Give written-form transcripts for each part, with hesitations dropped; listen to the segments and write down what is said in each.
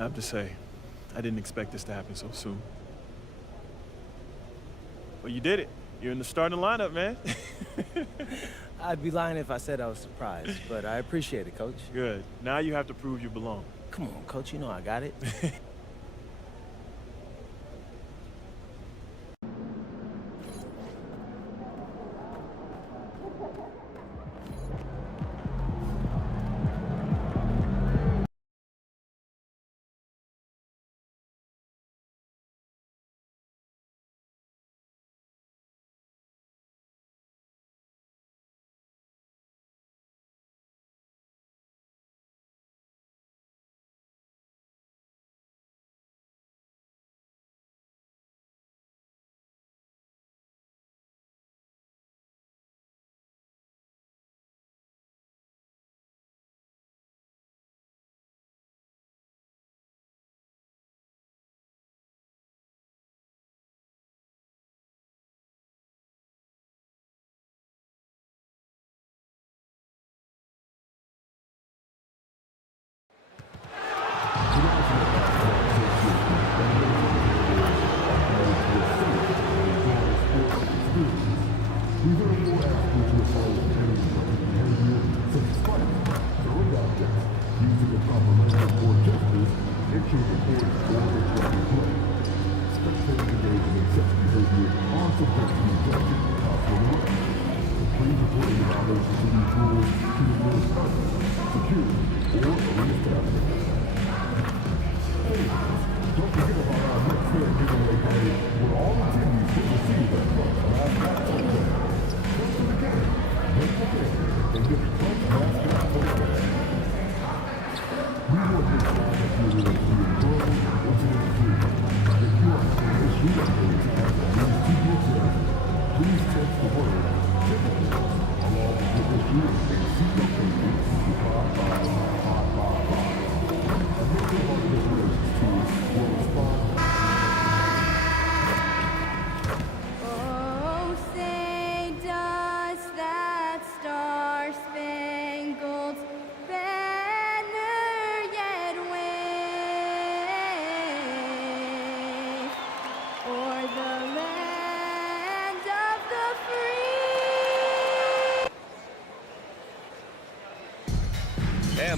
I have to say, I didn't expect this to happen so soon. Well, you did it. You're in the starting lineup, man. I'd be lying if I said I was surprised, but I appreciate it, Coach. Good. Now you have to prove you belong. Come on, Coach, you know I got it.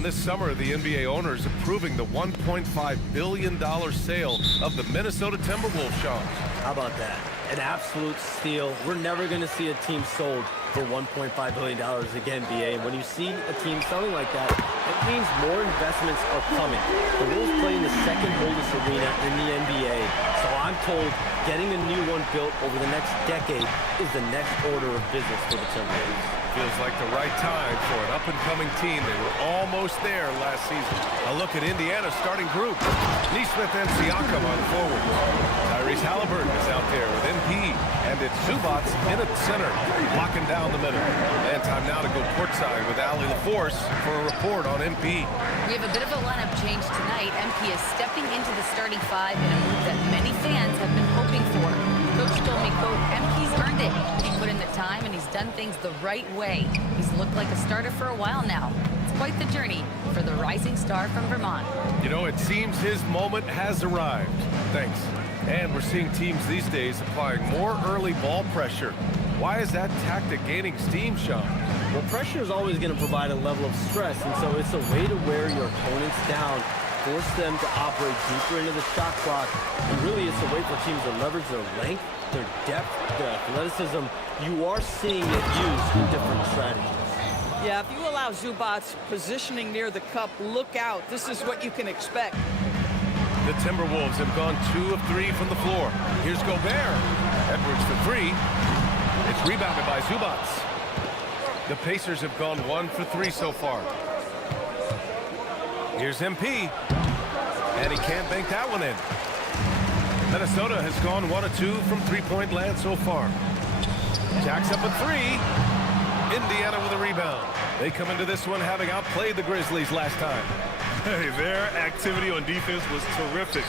And this summer, the NBA owners approving the $1.5 billion sale of the Minnesota Timberwolves, Sean. How about that? An absolute steal. We're never going to see a team sold for $1.5 billion again, BA. And when you see a team selling like that, it means more investments are coming. The Wolves play in the second oldest arena in the NBA. So I'm told getting a new one built over the next decade is the next order of business for the Timberwolves. Feels like the right time for an up-and-coming team. They were almost there last season. A look at Indiana's starting group. Neesmith and Siakam on forward. Tyrese Halliburton is out there with MP. And it's Zubac in at center, blocking down the middle. And time now to go courtside with Allie LaForce for a report on MP. We have a bit of a lineup change tonight. MP is stepping into the starting five in a move that many fans have been hoping for. Coach told me, quote, MP's earned it. He put in the time and he's done things the right way. He's looked like a starter for a while now. It's quite the journey for the rising star from Vermont. You know, it seems his moment has arrived. Thanks. And we're seeing teams these days applying more early ball pressure. Why is that tactic gaining steam, Sean? Well, pressure is always going to provide a level of stress, and so it's a way to wear your opponents down, force them to operate deeper into the shot clock, and really it's a way for teams to leverage their length, their depth, their athleticism. You are seeing it used in different strategies. Yeah, if you allow Zubac positioning near the cup, look out. This is what you can expect. The Timberwolves have gone 2 of 3 from the floor. Here's Gobert. Edwards for 3. It's rebounded by Zubac. The Pacers have gone 1 for 3 so far. Here's MP. And he can't bank that one in. Minnesota has gone 1 of 2 from three-point land so far. Jacks up a 3. Indiana with a rebound. They come into this one having outplayed the Grizzlies last time. Hey, their activity on defense was terrific.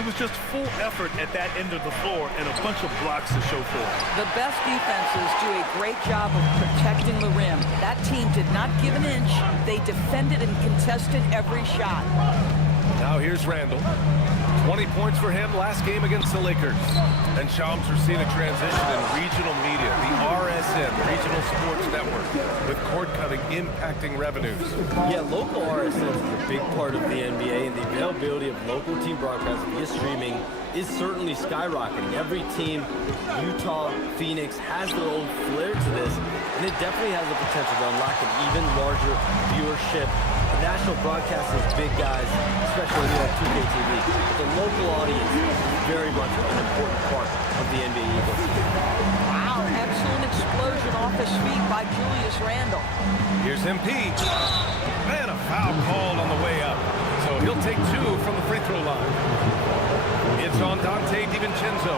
It was just full effort at that end of the floor and a bunch of blocks to show for it. The best defenses do a great job of protecting the rim. That team did not give an inch. They defended and contested every shot. Now here's Randall. 20 points for him last game against the Lakers. And Shams are seeing a transition in regional media, the RSN, Regional Sports Network, with cord cutting impacting revenues. Yeah, local RSN is a big part of the NBA, and the availability of local team broadcasts via streaming is certainly skyrocketing. Every team, Utah, Phoenix, has their own flair to this, and it definitely has the potential to unlock an even larger viewership. The national broadcast is big, guys, especially on 2K TV. But the local audience is very much an important part of the NBA ecosystem. Wow, excellent explosion off his feet by Julius Randle. Here's MP. Man, a foul called on the way up. So he'll take 2 from the free throw line. It's on Dante DiVincenzo.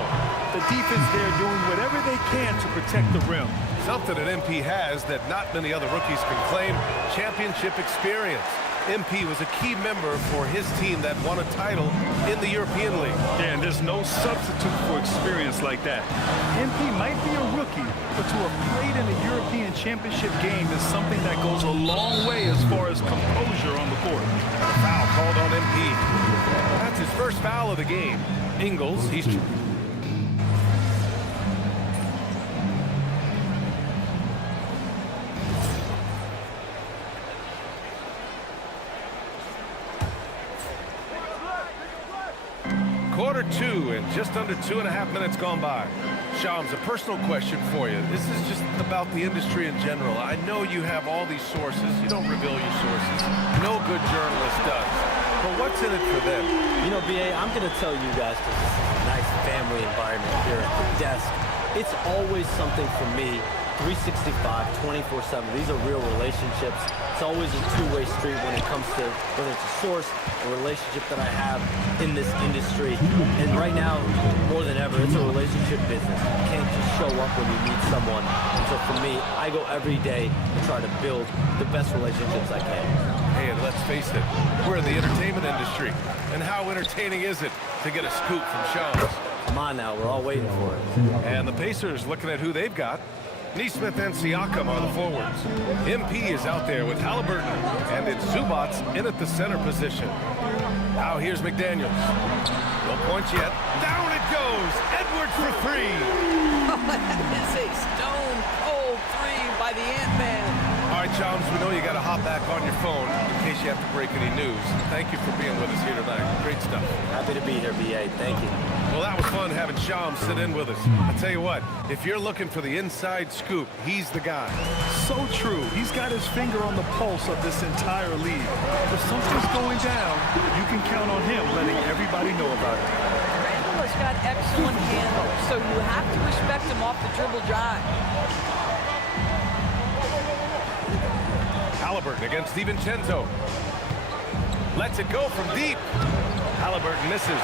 The defense there doing whatever they can to protect the rim. Something that MP has that not many other rookies can claim, championship experience. MP was a key member for his team that won a title in the European League. Yeah, and there's no substitute for experience like that. MP might be a rookie, but to have played in a European championship game is something that goes a long way as far as composure on the court. A foul called on MP. That's his first foul of the game. Ingles, he's... Quarter 2 and just under 2.5 minutes gone by. Shams, a personal question for you. This is just about the industry in general. I know you have all these sources. You don't reveal your sources. No good journalist does. But what's in it for them? You know, BA, I'm going to tell you guys, because this is a nice family environment here at the desk. It's always something for me, 365, 24/7. These are real relationships. It's always a two-way street when it comes to whether it's a source, a relationship that I have in this industry. And right now, more than ever, it's a relationship business. You can't just show up when you meet someone. And so for me, I go every day to try to build the best relationships I can. Hey, and let's face it, we're in the entertainment industry. And how entertaining is it to get a scoop from Shams? Come on now, we're all waiting for it. And the Pacers looking at who they've got. Nesmith and Siakam are the forwards. MP is out there with Halliburton, and it's Zubats in at the center position. Now here's McDaniels. No points yet. Down it goes. Edwards for 3. That is a stone-cold 3 by the Ant-Man. All right, Shams, we know you got to hop back on your phone in case you have to break any news. Thank you for being with us here tonight. Great stuff. Happy to be here, BA. Thank you. Well, that was fun having Shams sit in with us. I tell you what, if you're looking for the inside scoop, he's the guy. So true. He's got his finger on the pulse of this entire league. If something's going down, you can count on him letting everybody know about it. Randle has got excellent handle, so you have to respect him off the dribble drive. Halliburton against DiVincenzo. Lets it go from deep. Halliburton misses.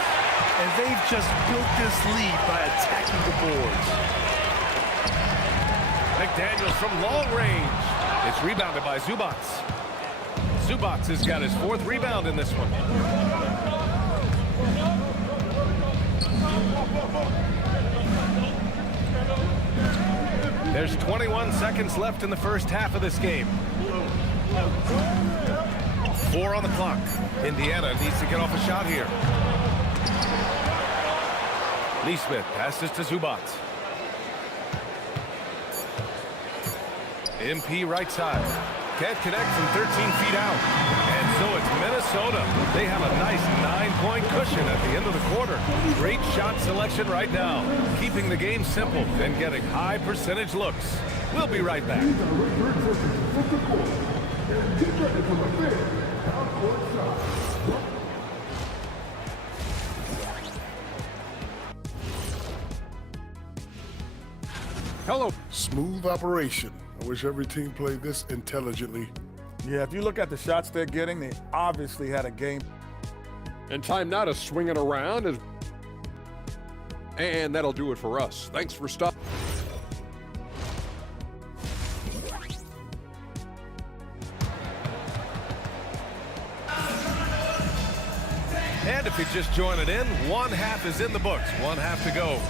And they've just built this lead by attacking the boards. McDaniels from long range. It's rebounded by Zubats. Zubats has got his 4th rebound in this one. There's 21 seconds left in the first half of this game. 4 on the clock. Indiana needs to get off a shot here. Nesmith passes to Zubats. MP right side. Can't connect from 13 feet out. And so it's Minnesota. They have a nice 9-point cushion at the end of the quarter. Great shot selection right now. Keeping the game simple and getting high percentage looks. We'll be right back. Hello. Smooth operation. I wish every team played this intelligently. Yeah, if you look at the shots they're getting, they obviously had a game. And time now to swing it around. And that'll do it for us. Thanks for stopping. And if you just join it in, 1 half is in the books. 1 half to go.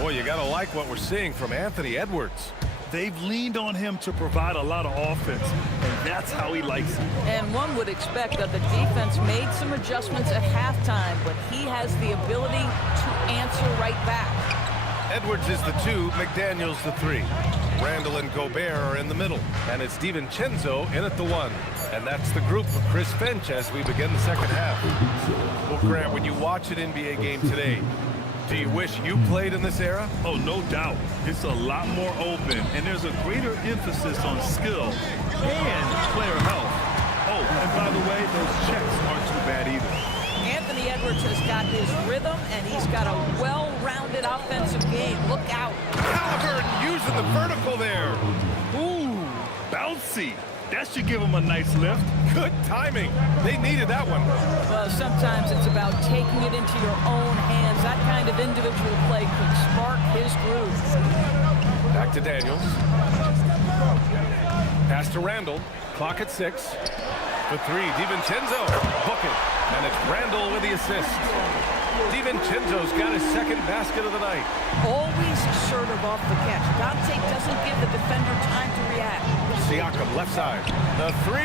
Boy, you gotta like what we're seeing from Anthony Edwards. They've leaned on him to provide a lot of offense, and that's how he likes it. And one would expect that the defense made some adjustments at halftime, but he has the ability to answer right back. Edwards is the 2, McDaniels the 3. Randall and Gobert are in the middle, and it's DiVincenzo in at the 1. And that's the group for Chris Finch as we begin the second half. Well, Grant, when you watch an NBA game today, do you wish you played in this era? Oh, no doubt. It's a lot more open, and there's a greater emphasis on skill and player health. Oh, and by the way, those checks aren't too bad either. Anthony Edwards has got his rhythm, and he's got a well-rounded offensive game. Look out. Halliburton using the vertical there. Ooh, bouncy. That should give him a nice lift. Good timing. They needed that one. Well, sometimes it's about taking it into your own hands. That kind of individual play could spark his groove. Back to Daniels. Pass to Randall. Clock at 6. For 3, DiVincenzo. Book it. And it's Randall with the assist. DiVincenzo's got his second basket of the night. Always assertive off the catch. Dante doesn't give the defender time to react. Siakam, left side. The 3.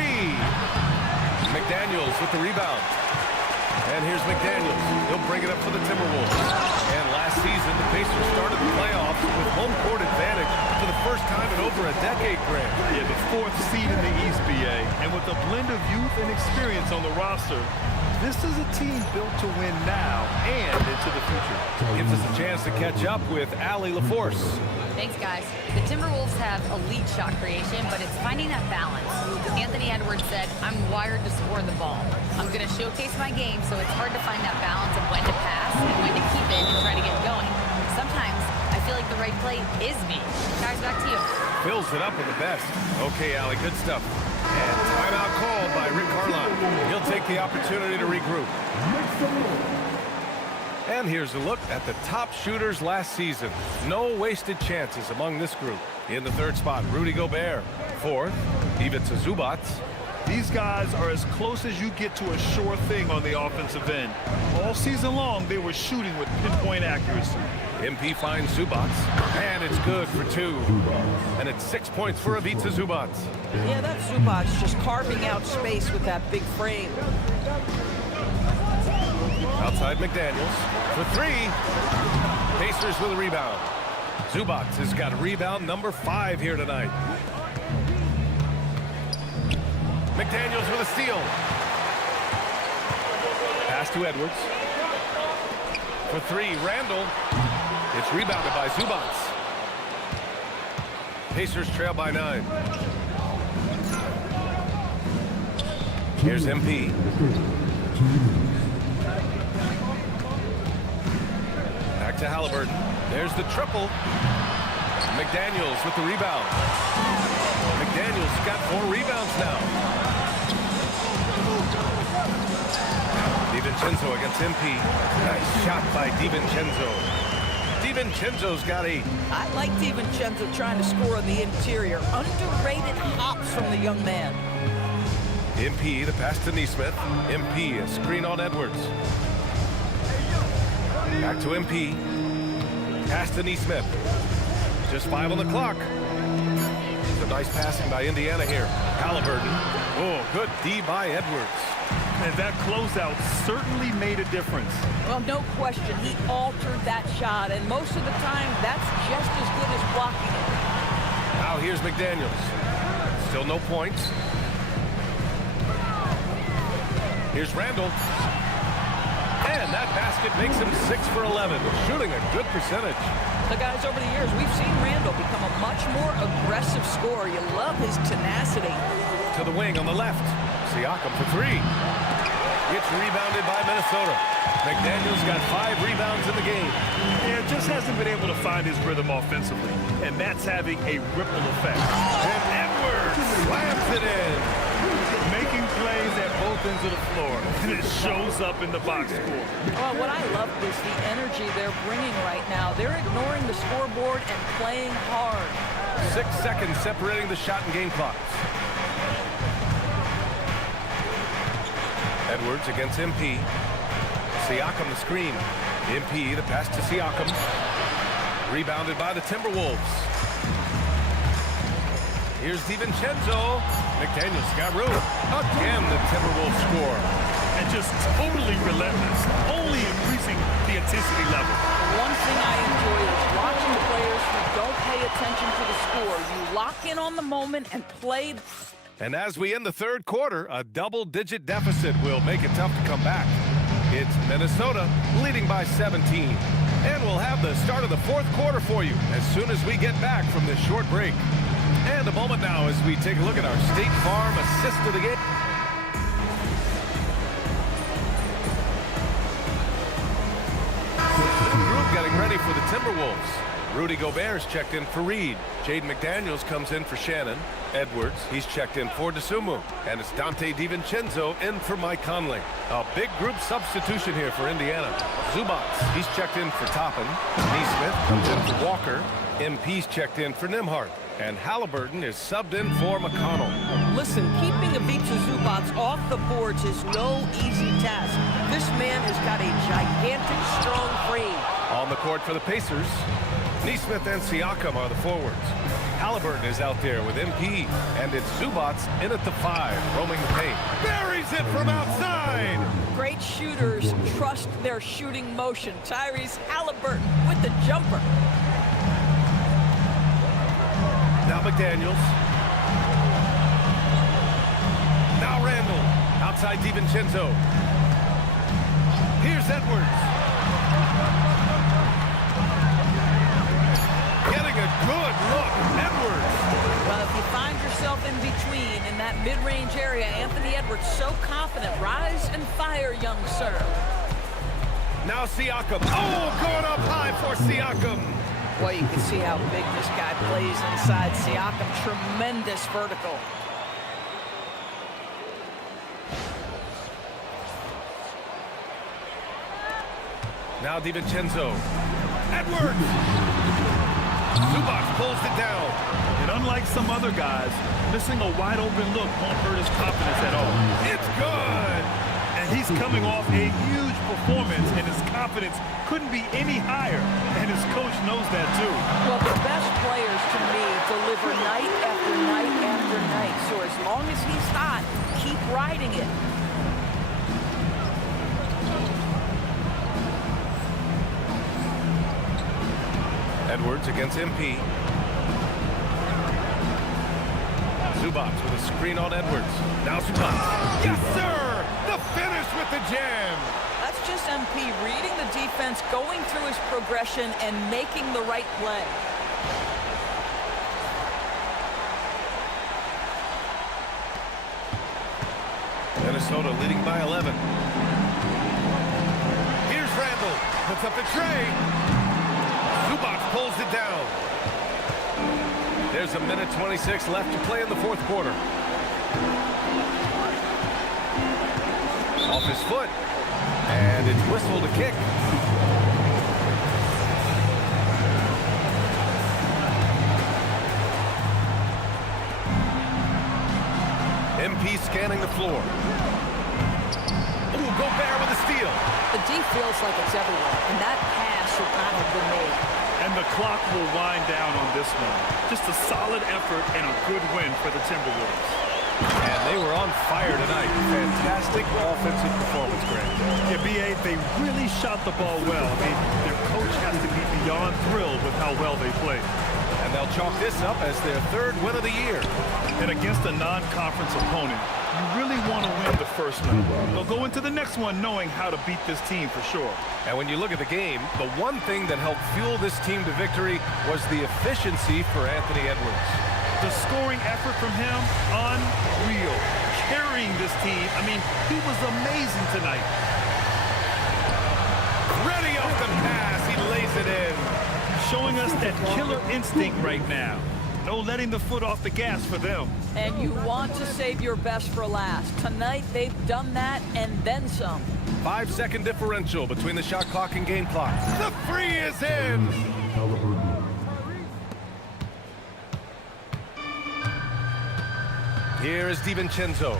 McDaniels with the rebound. And here's McDaniels. He'll bring it up for the Timberwolves. And last season, the Pacers started the playoffs with home court advantage for the first time in over a decade, Grant. Yeah, the 4th seed in the East, BA. And with a blend of youth and experience on the roster, this is a team built to win now and into the future. Gives us a chance to catch up with Allie LaForce. Thanks, guys. The Timberwolves have elite shot creation, but it's finding that balance. Anthony Edwards said, I'm wired to score the ball. I'm going to showcase my game, so it's hard to find that balance of when to pass and when to keep it and try to get going. Sometimes I feel like the right play is me. Guys, back to you. Fills it up with the best. Okay, Allie, good stuff. And timeout called by Rick Carlisle. He'll take the opportunity to regroup. And here's a look at the top shooters last season. No wasted chances among this group. In the 3rd spot, Rudy Gobert. 4th, Ivica Zubac. These guys are as close as you get to a sure thing on the offensive end. All season long, they were shooting with pinpoint accuracy. MP finds Zubac, and it's good for 2. And it's 6 points for Ivica Zubac. Yeah, that Zubac just carving out space with that big frame. Outside McDaniels for 3. Pacers with a rebound. Zubac has got rebound number 5 here tonight. McDaniels with a steal. Pass to Edwards. For 3, Randall. It's rebounded by Zubac. Pacers trail by 9. Here's MP. Back to Halliburton. There's the triple. McDaniels with the rebound. McDaniels got 4 rebounds now. DiVincenzo against MP. Nice shot by DiVincenzo. DiVincenzo's got 8. I like DiVincenzo trying to score on the interior. Underrated hops from the young man. MP, the pass to Nesmith. MP, a screen on Edwards. Back to MP. Pass to Nesmith. Just 5 on the clock. It's a nice passing by Indiana here. Halliburton. Oh, good D by Edwards. And that closeout certainly made a difference. Well, no question, he altered that shot, and most of the time, that's just as good as blocking it. Now here's McDaniels. Still no points. Here's Randall. And that basket makes him 6 for 11, shooting a good percentage. So guys, over the years, we've seen Randall become a much more aggressive scorer. You love his tenacity. To the wing on the left. Siakam for 3. It's rebounded by Minnesota. McDaniels got 5 rebounds in the game. Yeah, just hasn't been able to find his rhythm offensively, and that's having a ripple effect. And Edwards slams it in. Making plays at both ends of the floor, and it shows up in the box score. Well, what I love is the energy they're bringing right now. They're ignoring the scoreboard and playing hard. 6 seconds separating the shot and game clocks. Edwards against MP. Siakam the screen. MP the pass to Siakam. Rebounded by the Timberwolves. Here's DiVincenzo. McDaniels got room. Again, the Timberwolves score. And just totally relentless, only increasing the intensity level. One thing I enjoy is watching players who don't pay attention to the score. You lock in on the moment and play. And as we end the third quarter, a double-digit deficit will make it tough to come back. It's Minnesota leading by 17. And we'll have the start of the fourth quarter for you as soon as we get back from this short break. And a moment now as we take a look at our State Farm assist of the game. Group getting ready for the Timberwolves. Rudy Gobert's checked in for Reed. Jaden McDaniels comes in for Shannon. Edwards, he's checked in for DeSumo. And it's Dante DiVincenzo in for Mike Conley. A big group substitution here for Indiana. Zubats, he's checked in for Toppin. Neesmith comes in for Walker. MP's checked in for Nimhart. And Halliburton is subbed in for McConnell. Listen, keeping Ivica Zubats off the boards is no easy task. This man has got a gigantic, strong frame. On the court for the Pacers, Neesmith and Siakam are the forwards. Halliburton is out there with MP, and it's Zubats in at the 5, roaming the paint. Buries it from outside! Great shooters trust their shooting motion. Tyrese Halliburton with the jumper. Now McDaniels. Now Randall. Outside DiVincenzo. Here's Edwards. Getting a good look. Edwards. Well, if you find yourself in between in that mid-range area, Anthony Edwards so confident. Rise and fire, young sir. Now Siakam. Oh, going up high for Siakam. Well, you can see how big this guy plays inside. Siakam, tremendous vertical. Now DiVincenzo. Edwards. Zubats pulls it down. And unlike some other guys, missing a wide open look won't hurt his confidence at all. It's good. And he's coming off a huge performance, and his confidence couldn't be any higher. And his coach knows that too. Well, the best players to me deliver night after night after night. So as long as he's hot, keep riding it. Edwards against MP. Zubats with a screen on Edwards. Now Zubats. Yes, sir! The finish with the jam! That's just MP reading the defense, going through his progression, and making the right play. Minnesota leading by 11. Here's Randall. Puts up the tray. Zubats pulls it down. There's a minute 26 left to play in the fourth quarter. Off his foot. And it's whistled to kick. MP scanning the floor. Ooh, Gobert with a steal. The D feels like it's everywhere, and that pass should not have been made. And the clock will wind down on this one. Just a solid effort and a good win for the Timberwolves. And they were on fire tonight. Fantastic offensive performance, Grant. Yeah, B.A., they really shot the ball well. I mean, their coach has to be beyond thrilled with how well they played. And they'll chalk this up as their third win of the year. And against a non-conference opponent, you really want to win the first one. They'll go into the next one knowing how to beat this team for sure. And when you look at the game, the one thing that helped fuel this team to victory was the efficiency for Anthony Edwards. The scoring effort from him, unreal. Carrying this team, I mean, he was amazing tonight. Ready off the pass, he lays it in. Showing us that killer instinct right now. No letting the foot off the gas for them. And you want to save your best for last. Tonight, they've done that and then some. 5-second differential between the shot clock and game clock. The three is in. Here is DiVincenzo.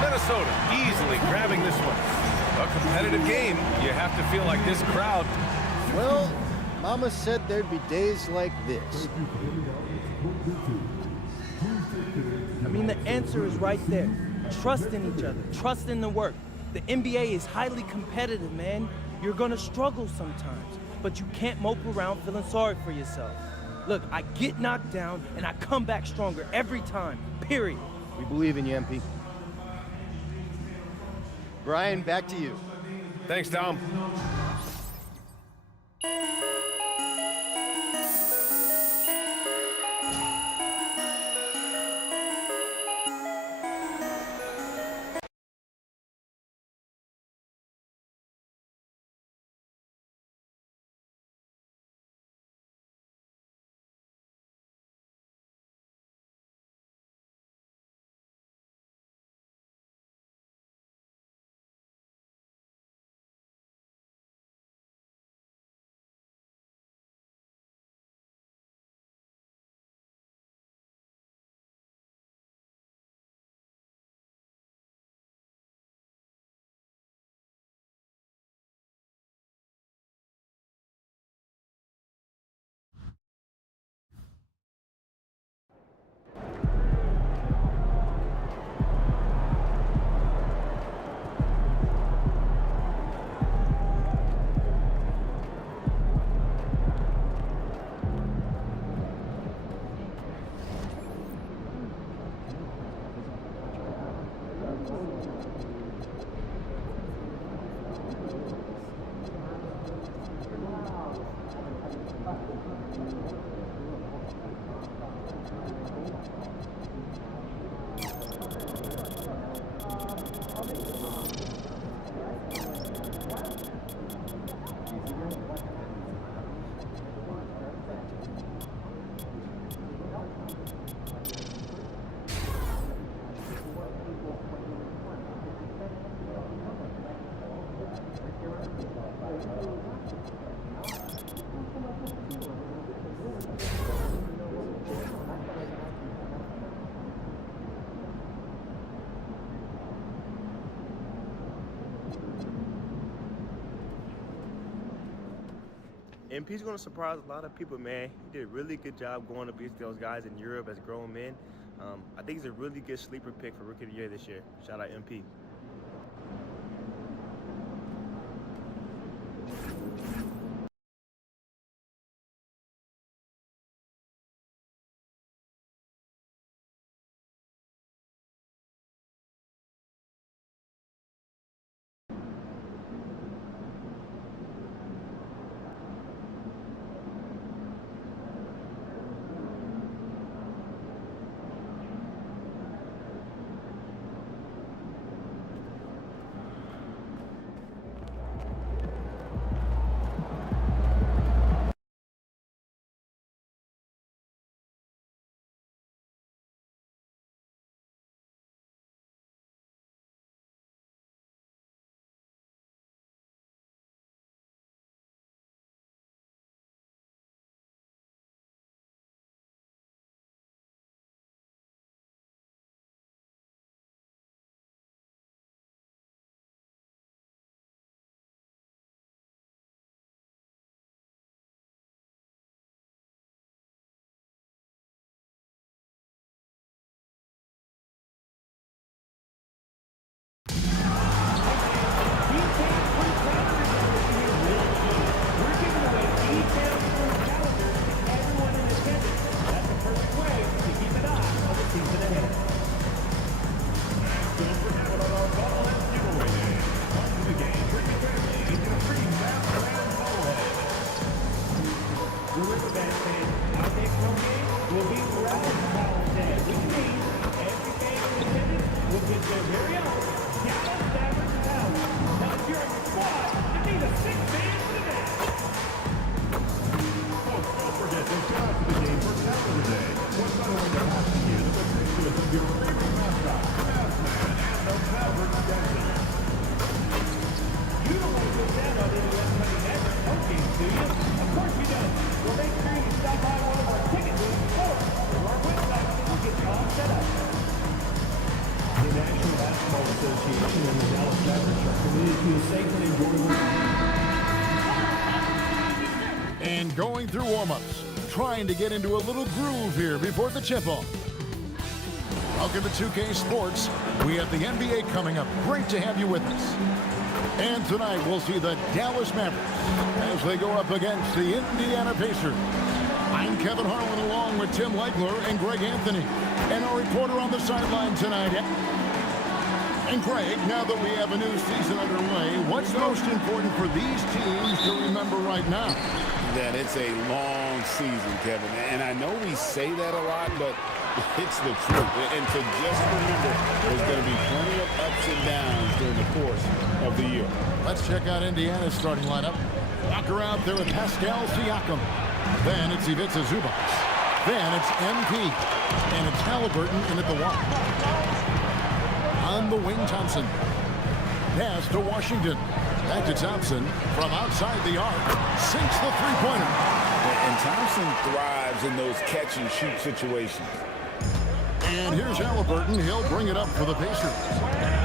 Minnesota easily grabbing this one. A competitive game. You have to feel like this crowd. Well, Mama said there'd be days like this. I mean, the answer is right there. Trust in each other. Trust in the work. The NBA is highly competitive, man. You're gonna struggle sometimes, but you can't mope around feeling sorry for yourself. Look, I get knocked down, and I come back stronger every time, period. We believe in you, MP. Brian, back to you. Thanks, Dom. MP's going to surprise a lot of people, man. He did a really good job going up against those guys in Europe as grown men. I think he's a really good sleeper pick for Rookie of the Year this year. Shout out MP. The National Basketball going through warm-ups, trying to get into a little groove here before the tip-off. Welcome to 2K Sports. We have the NBA coming up. Great to have you with us. And tonight we'll see the Dallas Mavericks as they go up against the Indiana Pacers. I'm Kevin Harlan along with Tim Legler and Greg Anthony. And our reporter on the sideline tonight. And Greg, now that we have a new season underway, what's most important for these teams to remember right now? That it's a long season, Kevin. And I know we say that a lot, but it's the truth. And to just remember, there's going to be plenty of ups and downs during the course of the year. Let's check out Indiana's starting lineup. Walker out there with Pascal Siakam. Then it's Ivica Zubac. Then it's MP. And it's Halliburton in at the one. On the wing, Thompson. Pass to Washington. Back to Thompson from outside the arc. Sinks the three-pointer. And Thompson thrives in those catch-and-shoot situations. And here's Halliburton. He'll bring it up for the Pacers.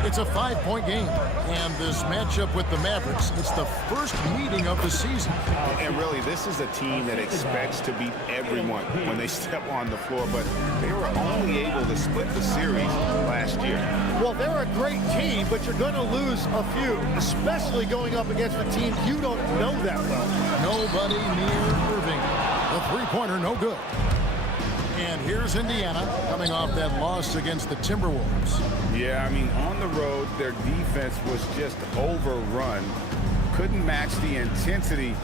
It's a 5-point game. And this matchup with the Mavericks, it's the first meeting of the season. And really, this is a team that expects to beat everyone when they step on the floor, but they were only able to split the series last year. Well, they're a great team, but you're going to lose a few, especially going up against a team you don't know that well. Nobody near Irving. The three-pointer, no good. And here's Indiana coming off that loss against the Timberwolves. Yeah, I mean, on the road, their defense was just overrun. Couldn't match the intensity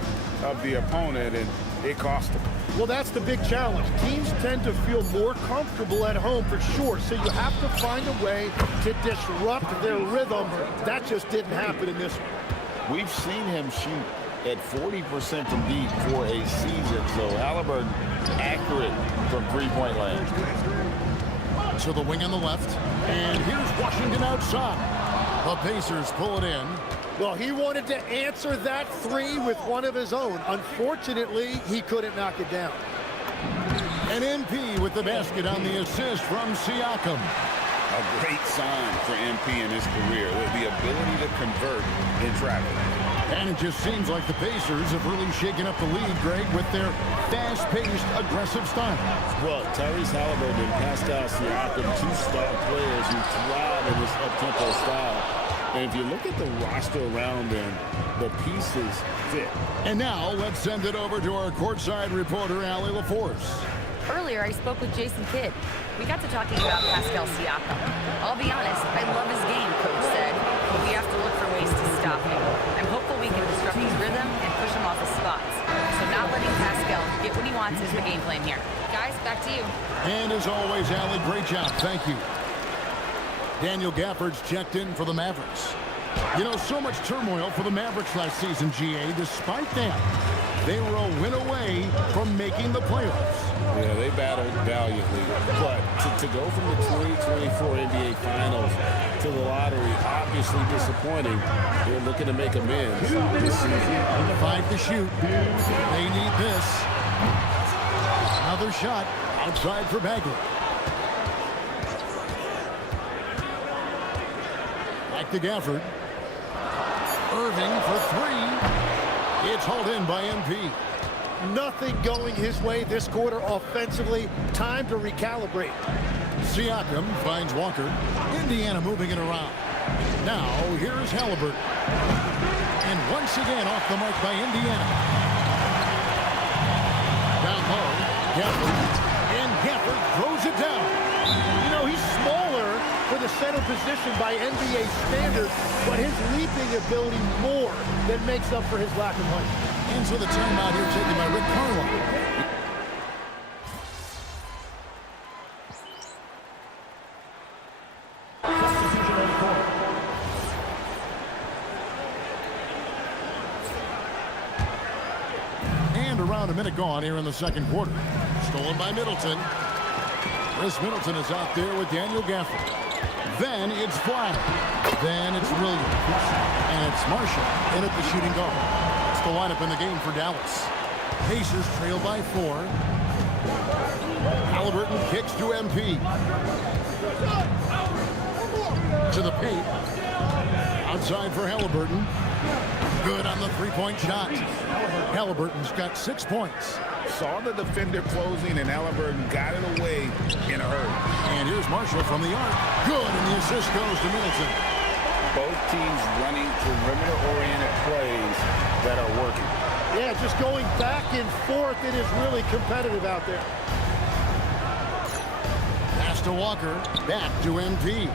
of the opponent, and it cost them. Well, that's the big challenge. Teams tend to feel more comfortable at home for sure, so you have to find a way to disrupt their rhythm. That just didn't happen in this one. We've seen him shoot at 40% from deep for a season, so Halliburton accurate from three-point land. To the wing on the left, and here's Washington outside. The Pacers pull it in. Well, he wanted to answer that three with one of his own. Unfortunately, he couldn't knock it down. And MP with the basket on the assist from Siakam. A great sign for MP in his career, the ability to convert in traffic. And it just seems like the Pacers have really shaken up the league, Greg, with their fast-paced, aggressive style. Well, Tyrese Halliburton and Pascal Siakam, two star players who thrive in this up-tempo style. And if you look at the roster around them, the pieces fit. And now let's send it over to our courtside reporter, Allie LaForce. Earlier, I spoke with Jason Kidd. We got to talking about Pascal Siakam. I'll be honest, I love his game, Coach said, but we have to look for ways to stop him. I'm hopeful we can disrupt his rhythm and push him off his spots. So not letting Pascal get what he wants is the game plan here. Guys, back to you. And as always, Allie, great job. Thank you. Daniel Gafford's checked in for the Mavericks. You know, so much turmoil for the Mavericks last season, GA. Despite that, they were a win away from making the playoffs. Yeah, they battled valiantly. But to go from the 2024 NBA Finals to the lottery, obviously disappointing. They're looking to make amends this season. 5 to shoot. They need this. Another shot outside for Bagley. Back to Gafford. Irving for three. It's hauled in by MP. Nothing going his way this quarter offensively. Time to recalibrate. Siakam finds Walker. Indiana moving it around. Now, here's Halliburton. And once again off the mark by Indiana. Down low, Gafford. And Gafford throws it down. You know, he's smaller for the center position by NBA standards, but his leaping ability more than makes up for his lack of height. And so the timeout here taken by Rick Carlisle. Substitution on the court. And around a minute gone here in the second quarter. Stolen by Middleton. Chris Middleton is out there with Daniel Gafford. Then it's Flatt. Then it's Williams. And it's Marshall in at the shooting guard. It's the lineup in the game for Dallas. Pacers trail by 4. Halliburton kicks to MP. To the paint. Outside for Halliburton. Good on the three-point shot. Halliburton's got 6 points. Saw the defender closing, and Halliburton got it away in a hurry. And here's Marshall from the arc. Good, and the assist goes to Middleton. Both teams running perimeter-oriented plays that are working. Yeah, just going back and forth. It is really competitive out there. Pass to Walker. Back to MP.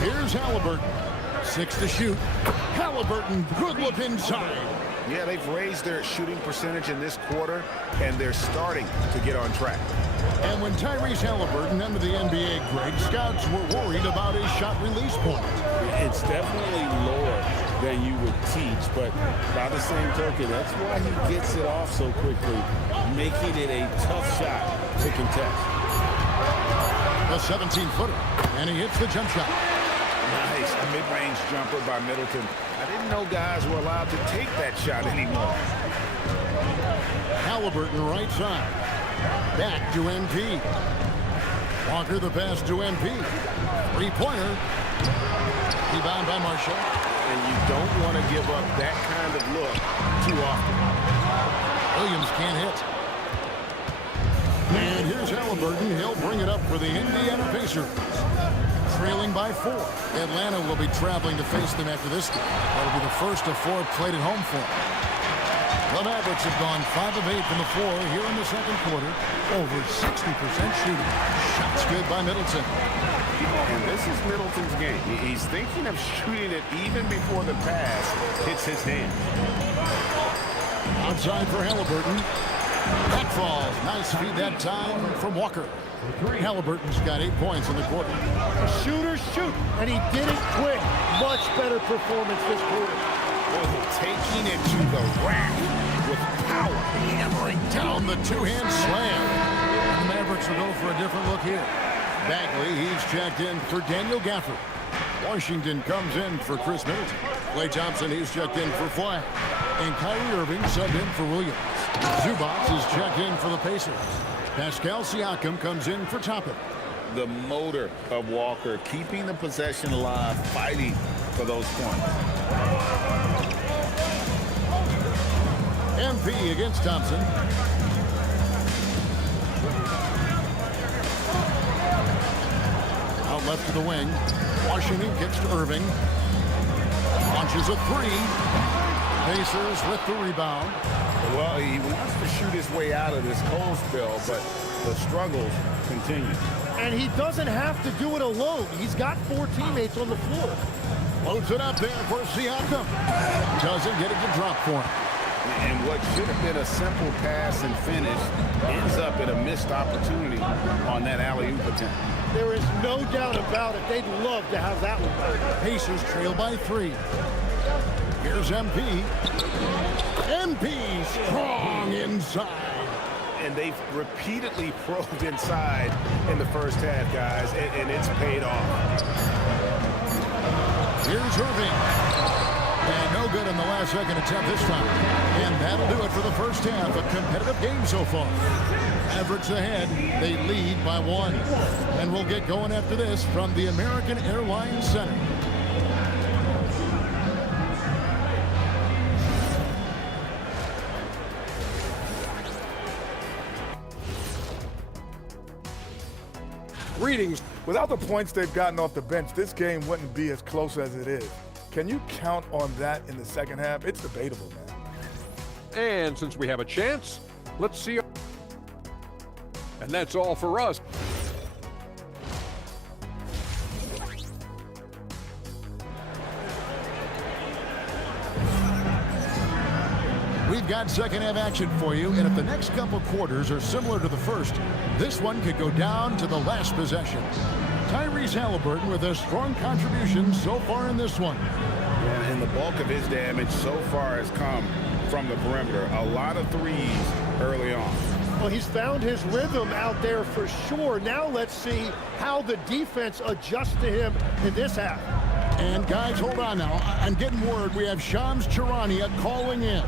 Here's Halliburton. 6 to shoot. Halliburton, good look inside. Yeah, they've raised their shooting percentage in this quarter, and they're starting to get on track. And when Tyrese Halliburton entered the NBA, Greg, scouts were worried about his shot release point. It's definitely lower than you would teach, but by the same token, that's why he gets it off so quickly, making it a tough shot to contest. A 17-footer, and he hits the jump shot. Nice, a mid-range jumper by Middleton. I didn't know guys were allowed to take that shot anymore. Halliburton right side. Back to MP. Walker the pass to MP. Three-pointer. Rebound by Marshall. And you don't want to give up that kind of look too often. Williams can't hit. And here's Halliburton. He'll bring it up for the Indiana Pacers. Trailing by 4. Atlanta will be traveling to face them after this game. That'll be the first of 4 played at home for them. The Mavericks have gone 5 of 8 from the floor here in the second quarter. Over 60% shooting. Shots good by Middleton. And this is Middleton's game. He's thinking of shooting it even before the pass hits his hand. Outside for Halliburton. That falls. Nice feed that time from Walker. Halliburton's got 8 points in the quarter. Shooters shoot, and he did it quick. Much better performance this quarter. Taking it to the rack with power. Hammering down the two-hand slam. And the Mavericks will go for a different look here. Bagley, he's checked in for Daniel Gafford. Washington comes in for Chris Middleton. Klay Thompson, he's checked in for Flag. And Kyrie Irving subbed in for Williams. Zubac is checked in for the Pacers. Pascal Siakam comes in for Toppin. The motor of Walker, keeping the possession alive, fighting for those points. MP against Thompson. Out left to the wing. Washington gets to Irving. Launches a 3. Pacers with the rebound. Well, he wants to shoot his way out of this cold spell, but the struggles continue. And he doesn't have to do it alone. He's got 4 teammates on the floor. Floats it up there for Siakam. Doesn't get it to drop for him. And what should have been a simple pass and finish ends up in a missed opportunity on that alley-oop attempt. There is no doubt about it. They'd love to have that one back. Pacers trail by 3. Here's MP. MP strong inside. And they've repeatedly probed inside in the first half, guys, and it's paid off. Here's Irving. And no good in the last second attempt this time. And that'll do it for the first half. A competitive game so far. Mavericks ahead. They lead by 1. And we'll get going after this from the American Airlines Center. Greetings. Without the points they've gotten off the bench, this game wouldn't be as close as it is. Can you count on that in the second half? It's debatable, man. And since we have a chance, let's see. And that's all for us. We've got second half action for you, and if the next couple quarters are similar to the first, this one could go down to the last possession. Tyrese Halliburton with a strong contribution so far in this one. Yeah, and the bulk of his damage so far has come from the perimeter. A lot of threes early on. Well, he's found his rhythm out there for sure. Now let's see how the defense adjusts to him in this half. And guys, hold on now. I'm getting word we have Shams Charania calling in.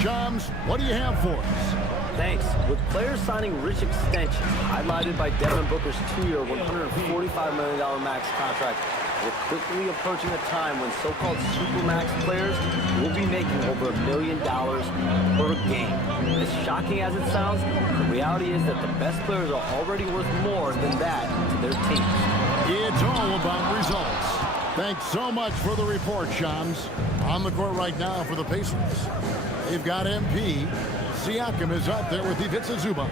Shams, what do you have for us? Thanks. With players signing rich extensions, highlighted by Devin Booker's 2-year, $145 million max contract, We're quickly approaching a time when so-called supermax players will be making over $1 million per game. As shocking as it sounds, the reality is that the best players are already worth more than that to their teams. It's all about results. Thanks so much for the report, Shams. On the court right now for the Pacers. They've got MP. Siakam is out there with Ivica Zubac.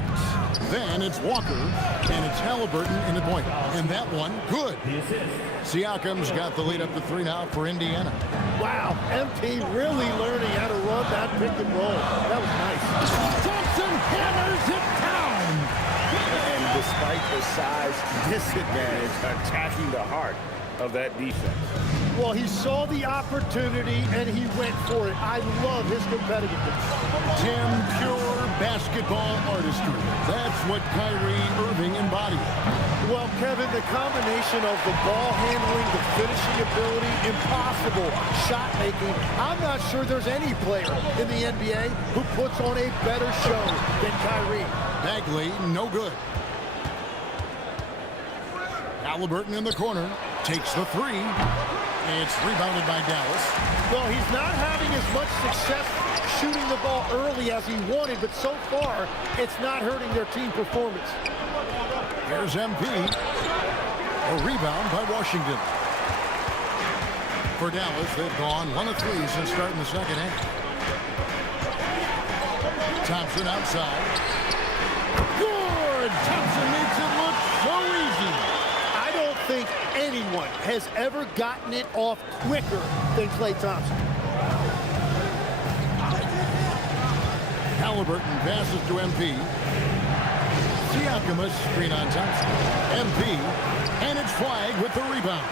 Then it's Walker, and it's Halliburton in the point. And that one, good. Siakam's got the lead up to 3 now for Indiana. Wow, MP really learning how to run that pick and roll. That was nice. Thompson hammers it down. And despite the size disadvantage, attacking the heart of that defense. Well, he saw the opportunity, and he went for it. I love his competitiveness. Tim, pure basketball artistry. That's what Kyrie Irving embodied. Well, Kevin, the combination of the ball handling, the finishing ability, impossible shot making. I'm not sure there's any player in the NBA who puts on a better show than Kyrie. Bagley, no good. Halliburton in the corner, takes the 3. It's rebounded by Dallas. Well, he's not having as much success shooting the ball early as he wanted, but so far, it's not hurting their team performance. Here's MP. A rebound by Washington. For Dallas, they've gone 1 of 3 since starting the second half. Thompson outside. Good! Thompson makes it look so easy. I don't think anyone has ever gotten it off quicker than Klay Thompson. Halliburton passes to MP. Siakam a screen on Thompson. MP, and it's flagged with the rebound.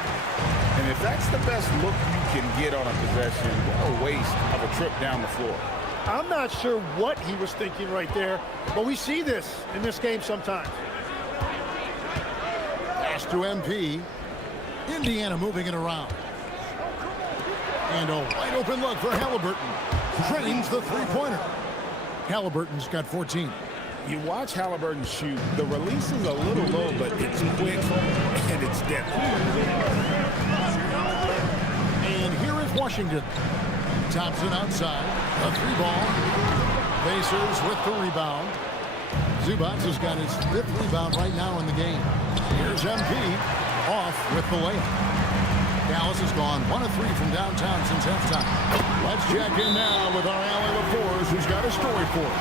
And if that's the best look you can get on a possession, what a waste of a trip down the floor. I'm not sure what he was thinking right there, but we see this in this game sometimes. Pass to MP. Indiana moving it around. And a wide open look for Halliburton. Drains the three-pointer. Halliburton's got 14. You watch Halliburton shoot. The release is a little low, but it's quick and it's depth. And here is Washington. Thompson outside. A 3-ball. Pacers with the rebound. Zubac has got his 5th rebound right now in the game. Here's MP. Off with the layup. Dallas has gone 1 of 3 from downtown since halftime. Let's check in now with our Allie LaForce, who's got a story for us.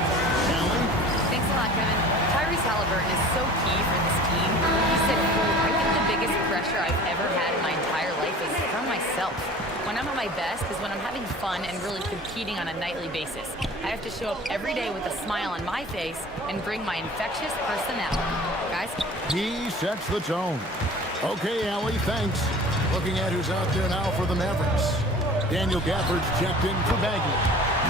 Allie? Thanks a lot, Kevin. Tyrese Halliburton is so key for this team. He said, quote, I think the biggest pressure I've ever had in my entire life is from myself. When I'm at my best is when I'm having fun and really competing on a nightly basis. I have to show up every day with a smile on my face and bring my infectious personality. Guys? He sets the tone. Okay, Allie, thanks. Looking at who's out there now for the Mavericks. Daniel Gafford's checked in for Bagley.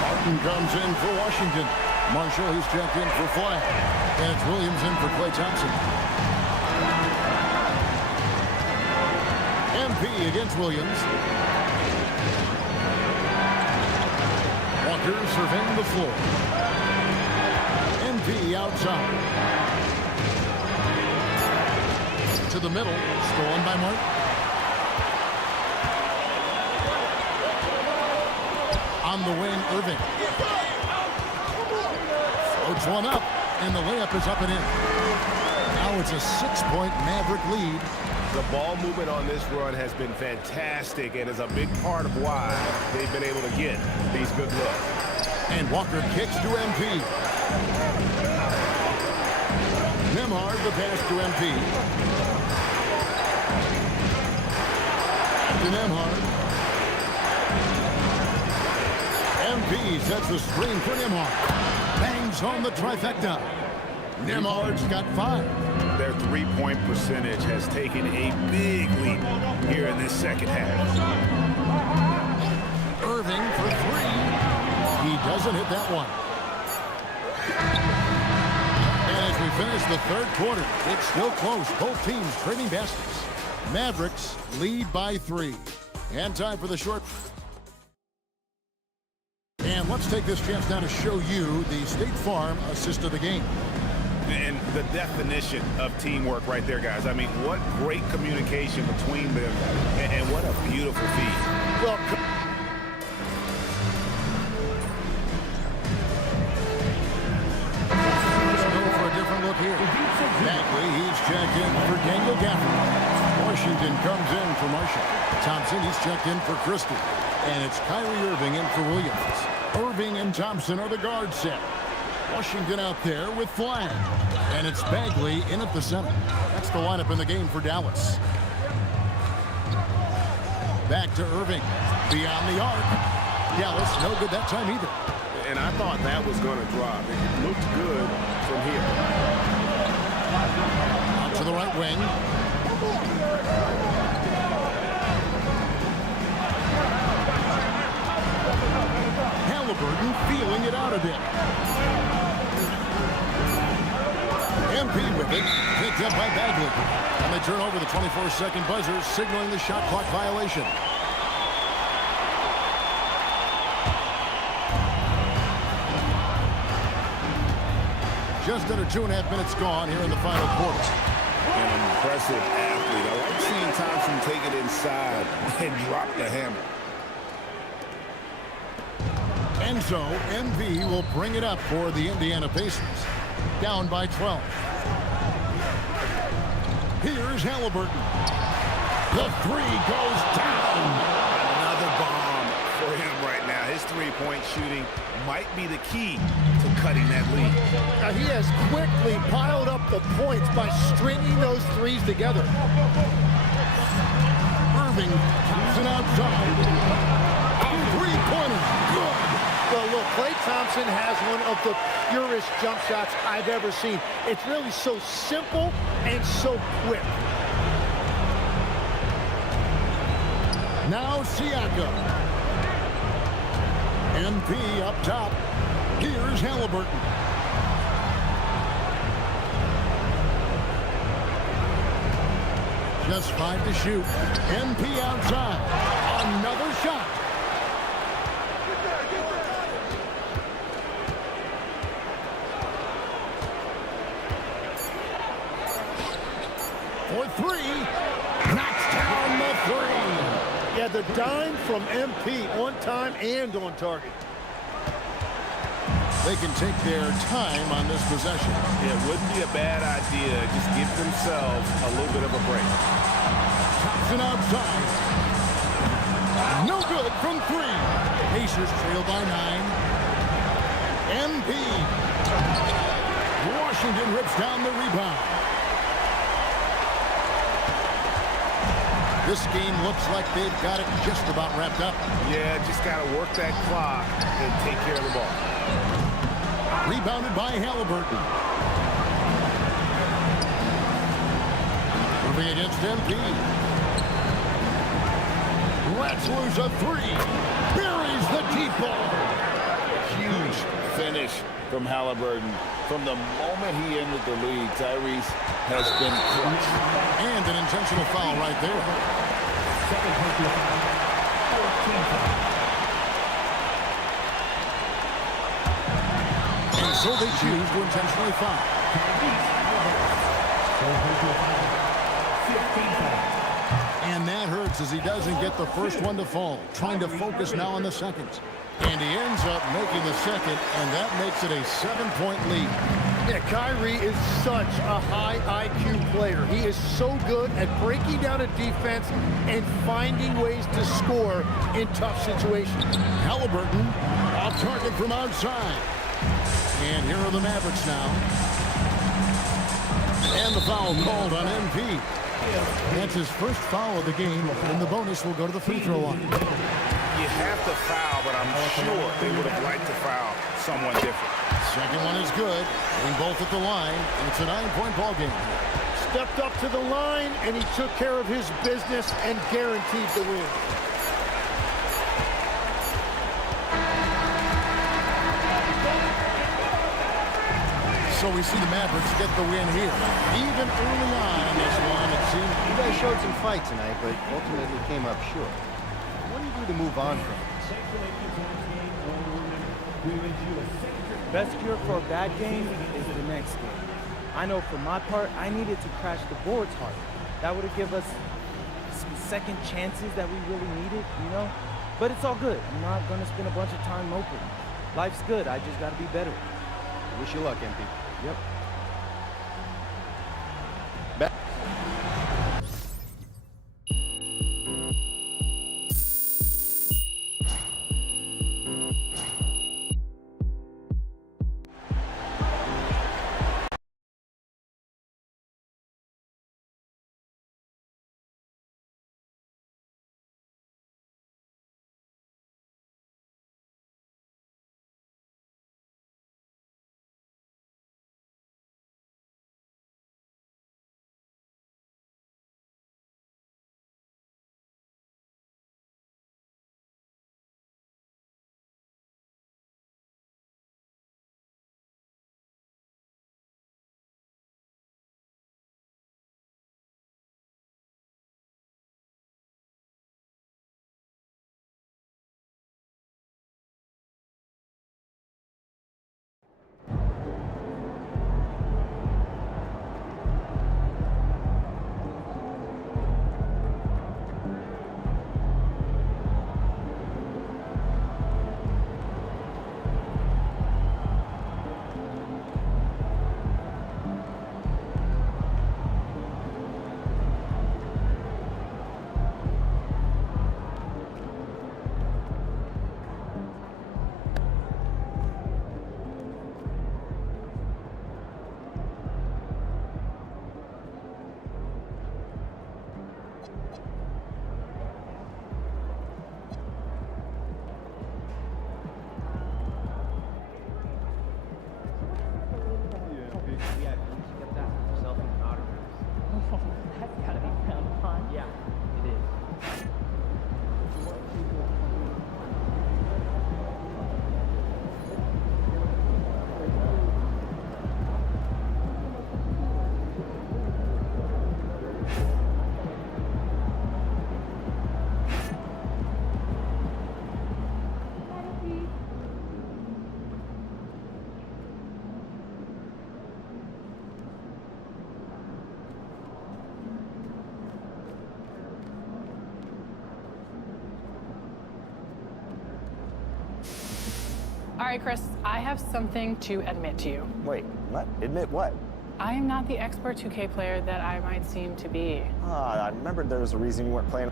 Martin comes in for Washington. Marshall, he's checked in for Flash. And it's Williams in for Klay Thompson. MP against Williams. Walker surveying the floor. MP outside. To the middle, stolen by Martin. On the wing, Irving. Floats one up, and the layup is up and in. Now it's a 6-point Maverick lead. The ball movement on this run has been fantastic and is a big part of why they've been able to get these good looks. And Walker kicks to MP. Nembhard the pass to MP. To Nembhard. MP sets the screen for Nembhard. Bangs on the trifecta. Nembhard's got 5. Their three-point percentage has taken a big leap here in this second half. Irving for 3. He doesn't hit that one. And as we finish the third quarter, it's still close. Both teams trading baskets. Mavericks lead by 3. And time for the short. And let's take this chance now to show you the State Farm assist of the game. And the definition of teamwork right there, guys. I mean, what great communication between them, and what a beautiful feed. Well, Let's go for a different look here. Bagley, he's checked in for Daniel Gafford. Washington comes in for Marshall. Thompson, he's checked in for Christie. And it's Kyrie Irving in for Williams. Irving and Thompson are the guard set. Washington out there with Flag. And it's Bagley in at the center. That's the lineup in the game for Dallas. Back to Irving. Beyond the arc. Dallas, no good that time either. And I thought that was going to drop. It looked good from here. Out to the right wing. Halliburton feeling it out a bit. MP with it. Picked up by Bagley. And they turn over the 24-second buzzer, signaling the shot clock violation. Just under 2.5 minutes gone here in the final quarter. An impressive athlete. I like seeing Thompson take it inside and drop the hammer. And so, MV will bring it up for the Indiana Pacers. Down by 12. Here's Halliburton. The three goes down. Another bomb for him right now. His three-point shooting might be the key to cutting that lead. now he has quickly piled up the points by stringing those threes together. Irving comes it outside. A three-pointer. Good. Well, look, Klay Thompson has one of the purest jump shots I've ever seen. It's really so simple and so quick. Now Siakam. MP up top. Here's Halliburton. Just 5 to shoot. MP outside. Another shot. For three. Knocks down the three. Yeah, the dime from MP on time and on target. They can take their time on this possession. It wouldn't be a bad idea. Just give themselves a little bit of a break. Thompson outside. No good from three. Pacers trail by 9. MP. Washington rips down the rebound. This game looks like they've got it just about wrapped up. Yeah, just got to work that clock and take care of the ball. Rebounded by Halliburton. Moving against MP. Lets loose a three. Buries the deep ball. Huge finish from Halliburton. From the moment he entered the league, Tyrese has been clutch. And an intentional foul right there. And so they choose to intentionally foul. And that hurts as he doesn't get the first one to fall. Trying to focus now on the second. And he ends up making the second, and that makes it a 7-point lead. Yeah, Kyrie is such a high IQ player. He is so good at breaking down a defense and finding ways to score in tough situations. Halliburton off target from outside. And here are the Mavericks now. And the foul called on MP. That's his first foul of the game, and the bonus will go to the free throw line. You have to foul, but I'm sure they would have liked to foul someone different. Second one is good. Getting both at the line, and it's a 9-point ball game. Stepped up to the line, and he took care of his business and guaranteed the win. So we see the Mavericks get the win here. Even early on in this one, it seemed... You guys showed some fight tonight, but ultimately came up short. What do you do to move on from this? Best cure for a bad game is the next game. I know for my part, I needed to crash the boards harder. That would have given us some second chances that we really needed, you know? But it's all good. I'm not going to spend a bunch of time moping. Life's good. I just got to be better. Wish you luck, MP. Yep. All right, Chris, I have something to admit to you. Wait, what? Admit what? I am not the expert 2K player that I might seem to be. I remembered there was a reason you weren't playing.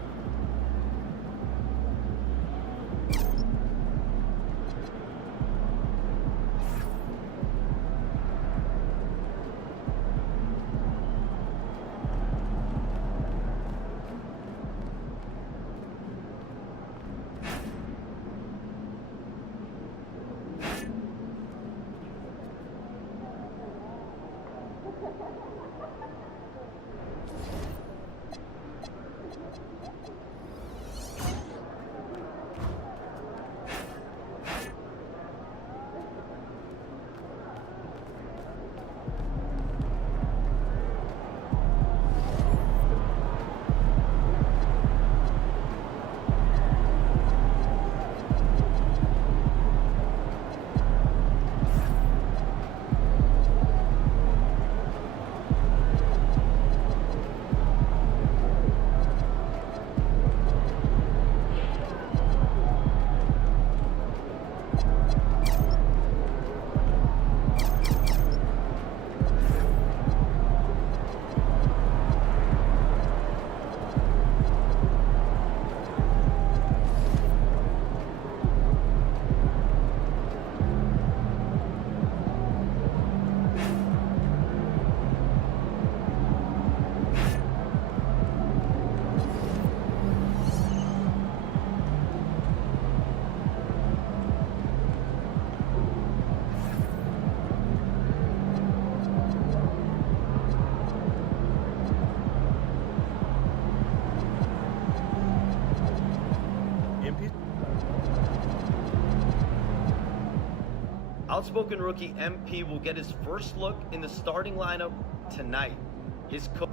Outspoken rookie MP will get his first look in the starting lineup tonight. His coach.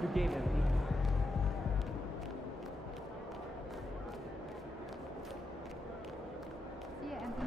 Good game, MP. See ya, MP.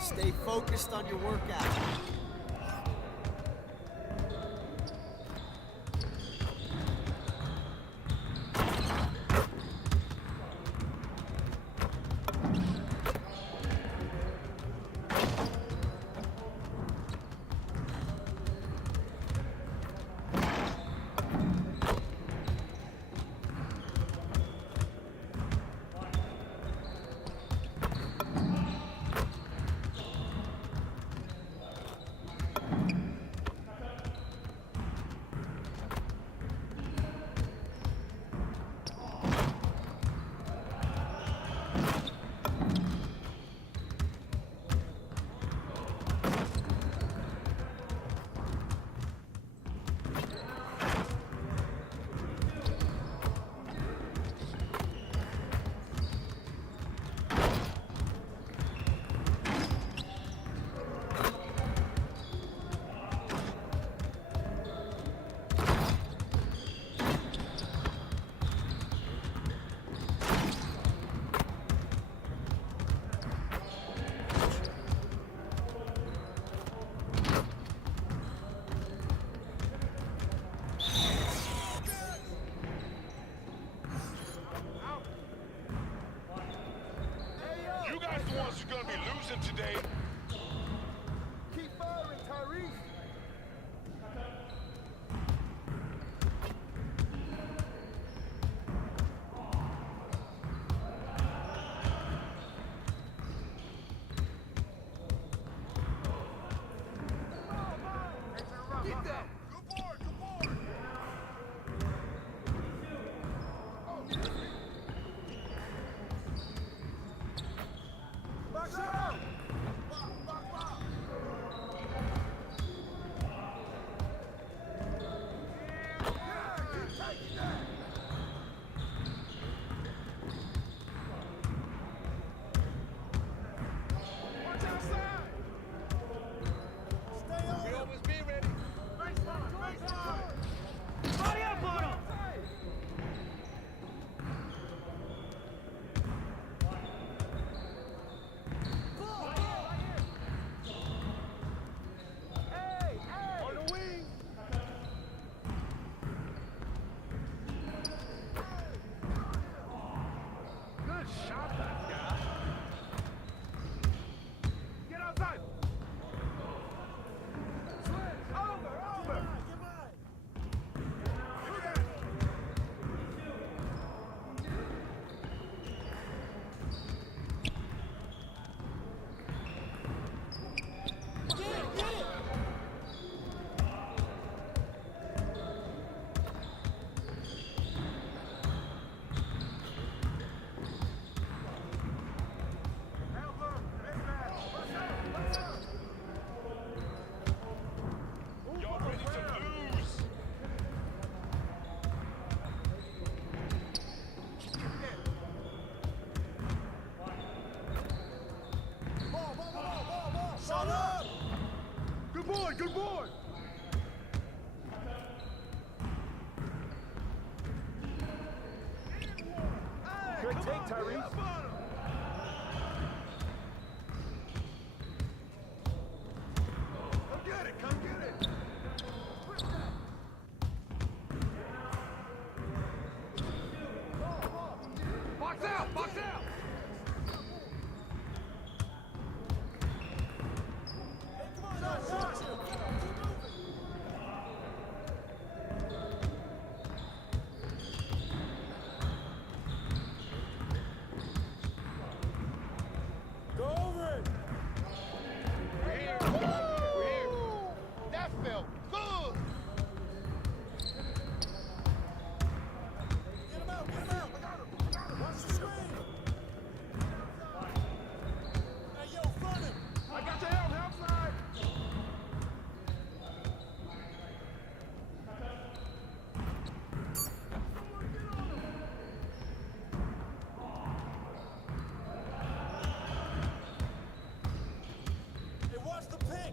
Stay focused on your workout. Today. Keep firing, Tyrese. Get that. Good board, good board. Box out. boy, good boy. Good take, Tyrese. Come get it, come get it. Box out, box out. Go over it. We're here. We're here. That felt good. Get him out, get him out. I got him. Watch the screen. Hey, yo, front him. I got your help, outside. Hey, watch the pick.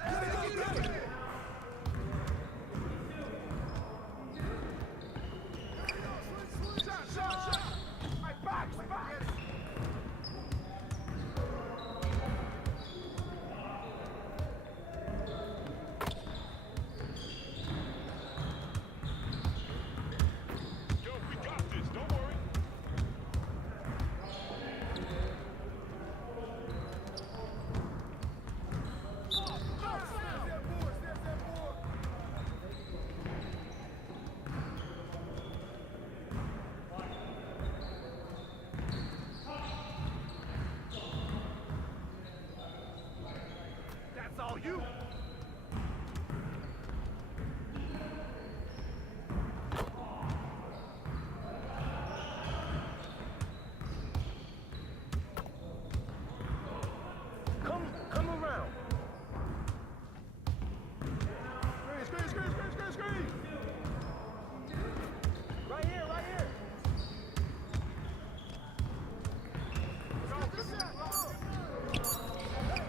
Get it. Shot. My back. Yo, we got this. Don't worry. That's all you. Come around. Screen. Right here.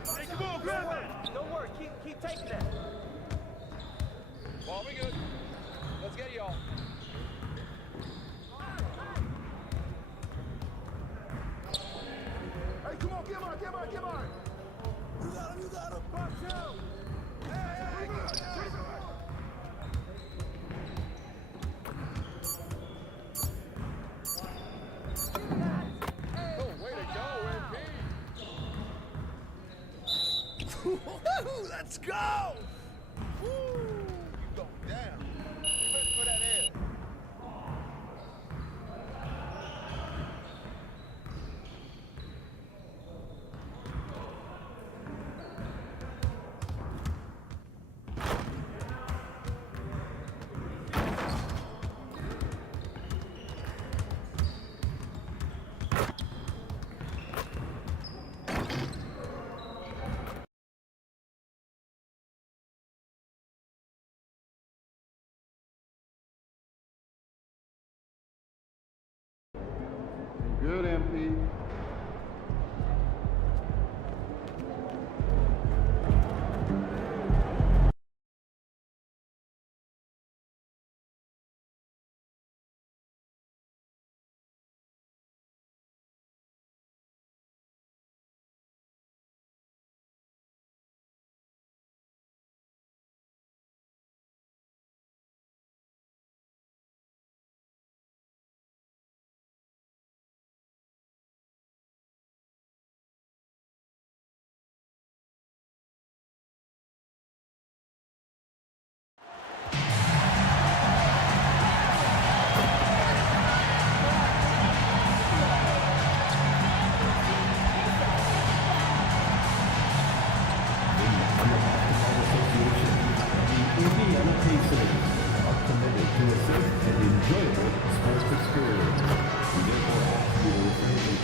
Hey, come on, grab that. Don't worry, keep taking that. Ball, we good. Let's get y'all. Hey, come on, get on. You got him. Box out. Hey. Oh, way to go, MP. Let's go. Woo. You go down. You ready for that air? Good, MP.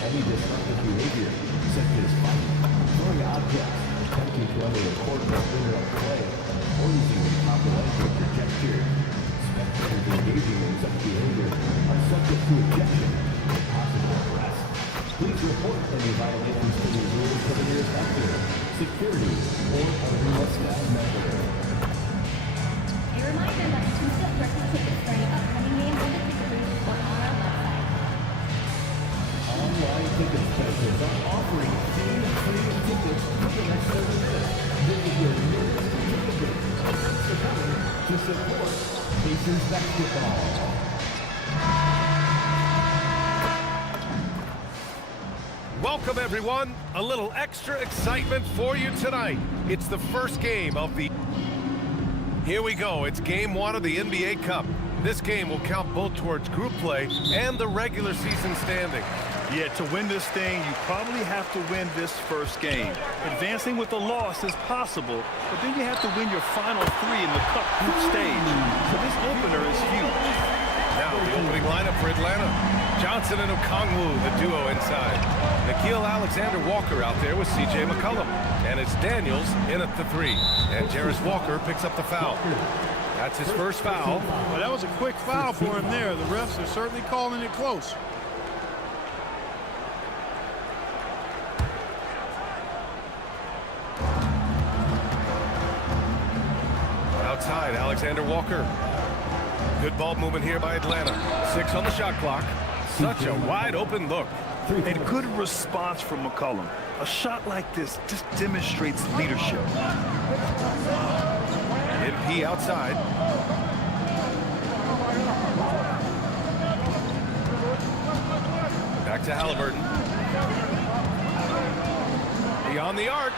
any disruptive behavior, such as fighting, throwing objects, attempting to enter a court or interrupt play, or using improper language or gestures. Spectators engaging in such behavior are subject to ejection and possible arrest. Please report any violations to these rules Hector, security, or Arena staff member. A reminder that two-step purchase tickets for any upcoming games in the ticket booth or on our website. Online ticket specialists are offering free tickets for the next 30 minutes. Visit your nearest ticket booth. Thanks for coming to support Pacers basketball. Welcome, everyone. A little extra excitement for you tonight. It's the first game of the... Here we go. It's game 1 of the NBA Cup. This game will count both towards group play and the regular season standing. Yeah, to win this thing, you probably have to win this first game. Advancing with a loss is possible, but then you have to win your final 3 in the Cup group stage. So this opener is huge. Now the opening lineup for Atlanta. Johnson and Okongwu, the duo inside. Nickeil Alexander-Walker out there with C.J. McCollum. And it's Daniels in at the 3. And Jarris Walker picks up the foul. That's his first foul. Well, that was a quick foul for him there. The refs are certainly calling it close. Outside, Alexander-Walker. Good ball movement here by Atlanta. 6 on the shot clock. Such a wide open look. And good response from McCollum. A shot like this just demonstrates leadership. MP outside. Back to Halliburton. Beyond the arc.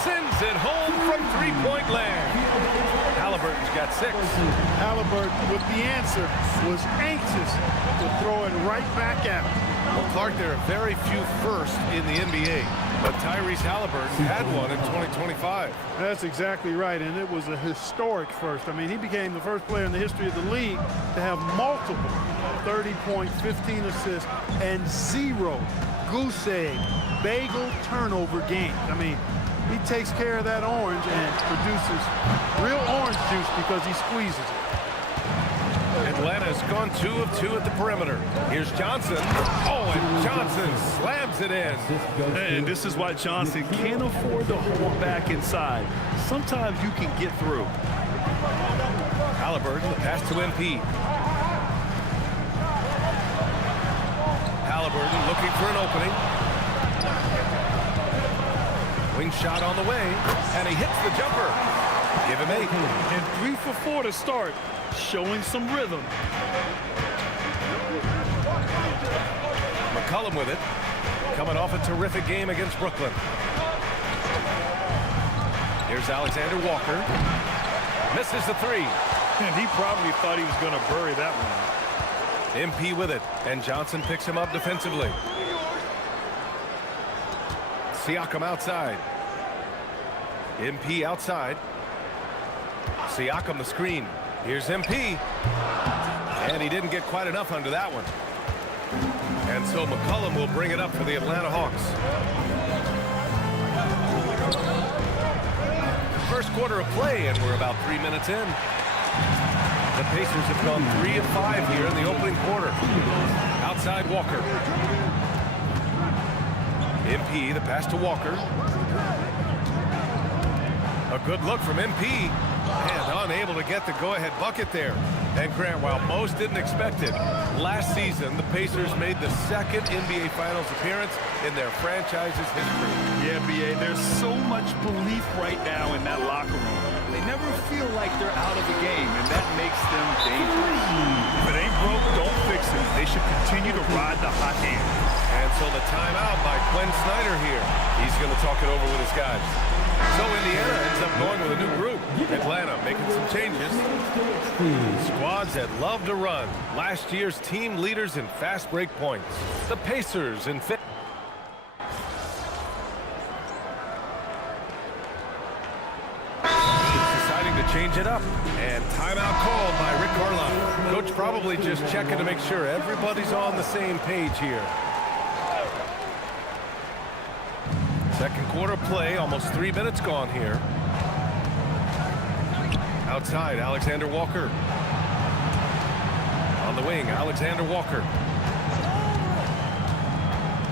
Sends it home from three-point land. Halliburton's got 6. Halliburton, with the answer, was anxious to throw it right back out. Well, Clark, there are very few firsts in the NBA, but Tyrese Halliburton had one in 2025. That's exactly right, and it was a historic first. I mean, he became the first player in the history of the league to have multiple 30-point, 15 assists, and 0 goose egg, bagel turnover games. I mean, he takes care of that orange and produces real orange juice because he squeezes it. Atlanta's gone 2 of 2 at the perimeter. Here's Johnson. Oh, and Johnson slams it in. And this is why Johnson can't afford to hold back inside. Sometimes you can get through. Halliburton, the pass to MP. Halliburton looking for an opening. Wing shot on the way, and he hits the jumper. Give him 8. And 3 for 4 to start, showing some rhythm. McCollum with it, coming off a terrific game against Brooklyn. Here's Alexander Walker. Misses the 3. And he probably thought he was going to bury that one. MP with it, and Johnson picks him up defensively. Siakam outside. MP outside. Siakam the screen. Here's MP. And he didn't get quite enough under that one. And so McCollum will bring it up for the Atlanta Hawks. First quarter of play, and we're about 3 minutes in. The Pacers have gone 3 of 5 here in the opening quarter. Outside Walker. MP, the pass to Walker. A good look from MP. And unable to get the go-ahead bucket there. And Grant, while most didn't expect it, last season the Pacers made the 2nd NBA Finals appearance in their franchise's history. Yeah, B.A., there's so much belief right now in that locker room. They never feel like they're out of the game, and that makes them dangerous. If it ain't broke, don't fix it. They should continue to ride the hot hand. And so the timeout by Quinn Snyder here. He's going to talk it over with his guys. So Indiana ends up going with a new group. Atlanta making some changes. Squads that love to run. Last year's team leaders in fast break points. The Pacers in 5th. Deciding to change it up. And timeout called by Rick Carlisle. Coach probably just checking to make sure everybody's on the same page here. Second quarter play, almost 3 minutes gone here. Outside, Alexander Walker. On the wing, Alexander Walker.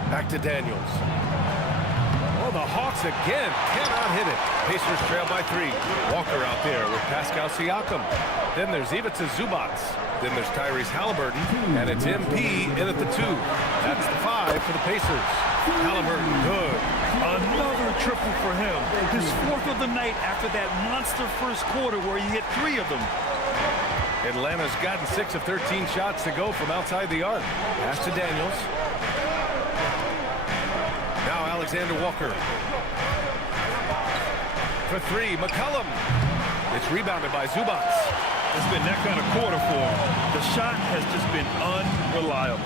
Back to Daniels. the Hawks again. Cannot hit it. Pacers trail by 3. Walker out there with Pascal Siakam. Then there's Ivica Zubac. Then there's Tyrese Halliburton. And it's MP in at the 2. That's the 5 for the Pacers. Halliburton, good. Another triple for him. His 4th of the night after that monster first quarter where he hit 3 of them. Atlanta's gotten 6 of 13 shots to go from outside the arc. Pass to Daniels. Now Alexander Walker. For 3, McCollum. It's rebounded by Zubac. It's been that kind of quarter for him. The shot has just been unreliable.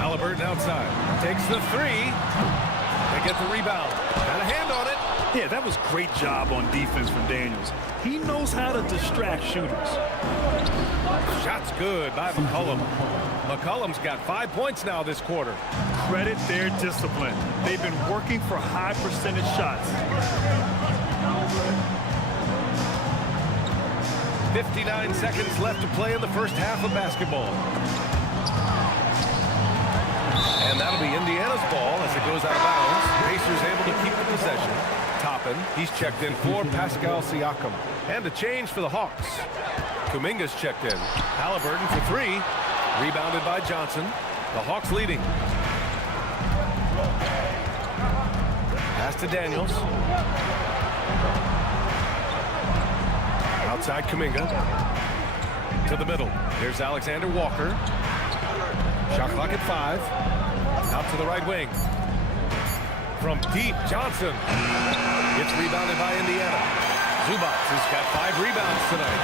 Halliburton outside. Takes the 3. They get the rebound. Got a hand on it. Yeah, that was great job on defense from Daniels. He knows how to distract shooters. Shot's good by McCollum. McCollum's got 5 points now this quarter. Credit their discipline. They've been working for high percentage shots. 59 seconds left to play in the first half of basketball. And that'll be Indiana's ball as it goes out of bounds. Pacers able to keep the possession. Toppin, he's checked in for Pascal Siakam. And a change for the Hawks. Kuminga's checked in. Halliburton for 3. Rebounded by Johnson. The Hawks leading. Pass to Daniels. Outside Kuminga. To the middle. Here's Alexander Walker. Shot clock at 5. Out to the right wing. From deep, Johnson. It's rebounded by Indiana. Zubac has got 5 rebounds tonight.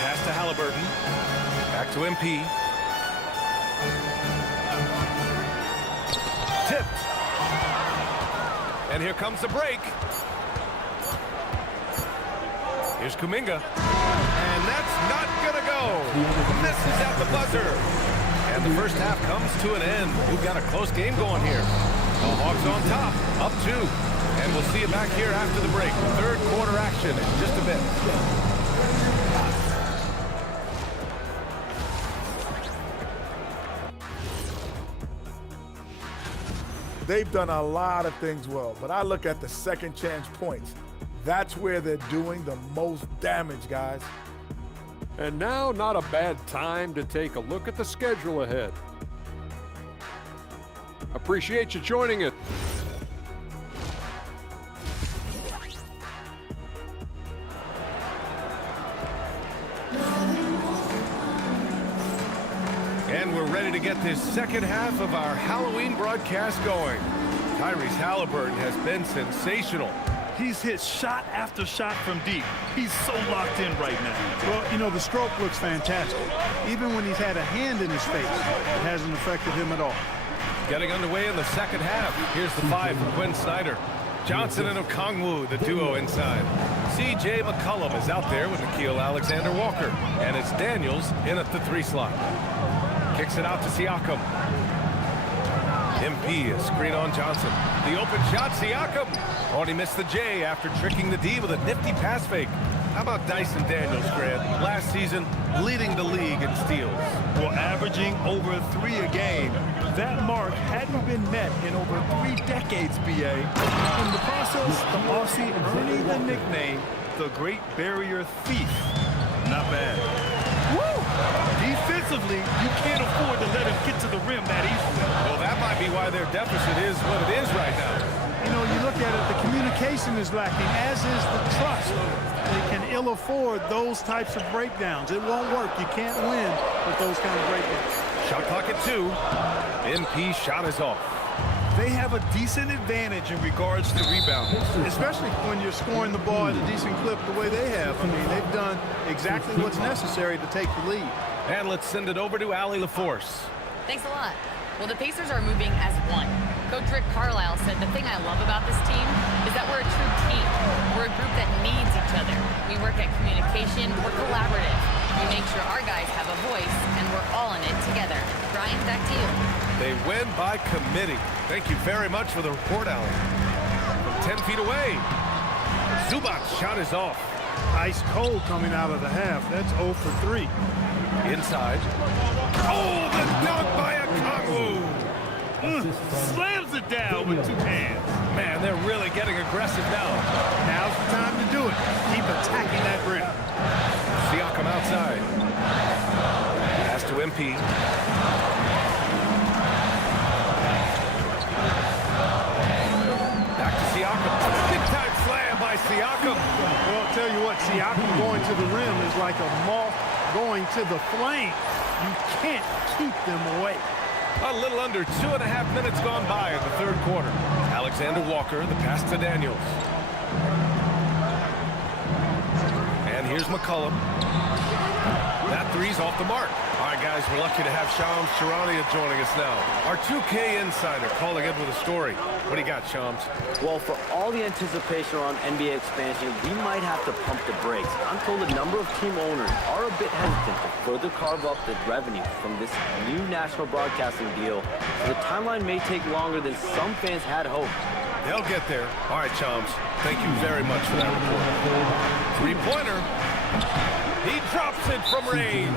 Pass to Halliburton. Back to MP. Tipped. And here comes the break. Here's Kuminga. And that's not going to go. Misses at the buzzer. And the first half comes to an end. We've got a close game going here. The Hawks on top, up 2. And we'll see you back here after the break. Third quarter action in just a bit. They've done a lot of things well, but I look at the second chance points. That's where they're doing the most damage, guys. And now, not a bad time to take a look at the schedule ahead. Appreciate you joining us. And we're ready to get this second half of our Halloween broadcast going. Tyrese Halliburton has been sensational. He's hit shot after shot from deep. He's so locked in right now. Well, you know, the stroke looks fantastic. Even when he's had a hand in his face, it hasn't affected him at all. Getting underway in the second half. Here's the 5 from Quinn Snyder. Johnson and Okongwu, the duo inside. C.J. McCollum is out there with Nickeil Alexander-Walker. And it's Daniels in at the 3 slot. Kicks it out to Siakam. MP, a screen on Johnson. The open shot, Siakam. Oh, and he missed the J after tricking the D with a nifty pass fake. How about Dyson Daniels, Grant? Last season, leading the league in steals. Well, averaging over 3 a game. That mark hadn't been met in over 3 decades, B.A. In the process, the Aussie earning the nickname, the Great Barrier Thief. Not bad. Woo! Defensively, you can't afford to let him get to the rim that easily. Well, that might be why their deficit is what it is right now. You know, you look at it, the communication is lacking, as is the trust. They can ill afford those types of breakdowns. It won't work. You can't win with those kind of breakdowns. Shot clock at 2. MP shot is off. They have a decent advantage in regards to rebounding. Especially when you're scoring the ball at a decent clip the way they have. I mean, they've done exactly what's necessary to take the lead. And let's send it over to Allie LaForce. Thanks a lot. Well, the Pacers are moving as one. Coach Rick Carlisle said the thing I love about this team is that we're a true team. We're a group that needs each other. We work at communication. We're collaborative. We make sure our guys have a voice, and we're all in it together. Brian, back to you. They win by committee. Thank you very much for the report, Allie. From 10 feet away, Zubac's shot is off. Ice cold coming out of the half. That's 0 for 3. Inside. Oh, the dunk by Okongwu. slams it down with 2 hands. Man, they're really getting aggressive now. Now's the time to do it. Keep attacking that rim. Siakam outside. Pass to MP. Back to Siakam. Big time slam by Siakam. Well, I'll tell you what, Siakam going to the rim is like a moth going to the flame. You can't keep them away. A little under 2.5 minutes gone by in the third quarter. Alexander Walker, the pass to Daniels. And here's McCollum. That three's off the mark. All right, guys, we're lucky to have Shams Charania joining us now. Our 2K insider calling in with a story. What do you got, Shams? Well, for all the anticipation around NBA expansion, we might have to pump the brakes. I'm told a number of team owners are a bit hesitant to further carve up the revenue from this new national broadcasting deal, so the timeline may take longer than some fans had hoped. They'll get there. All right, Shams. Thank you very much for that report. Three-pointer. He drops it from range.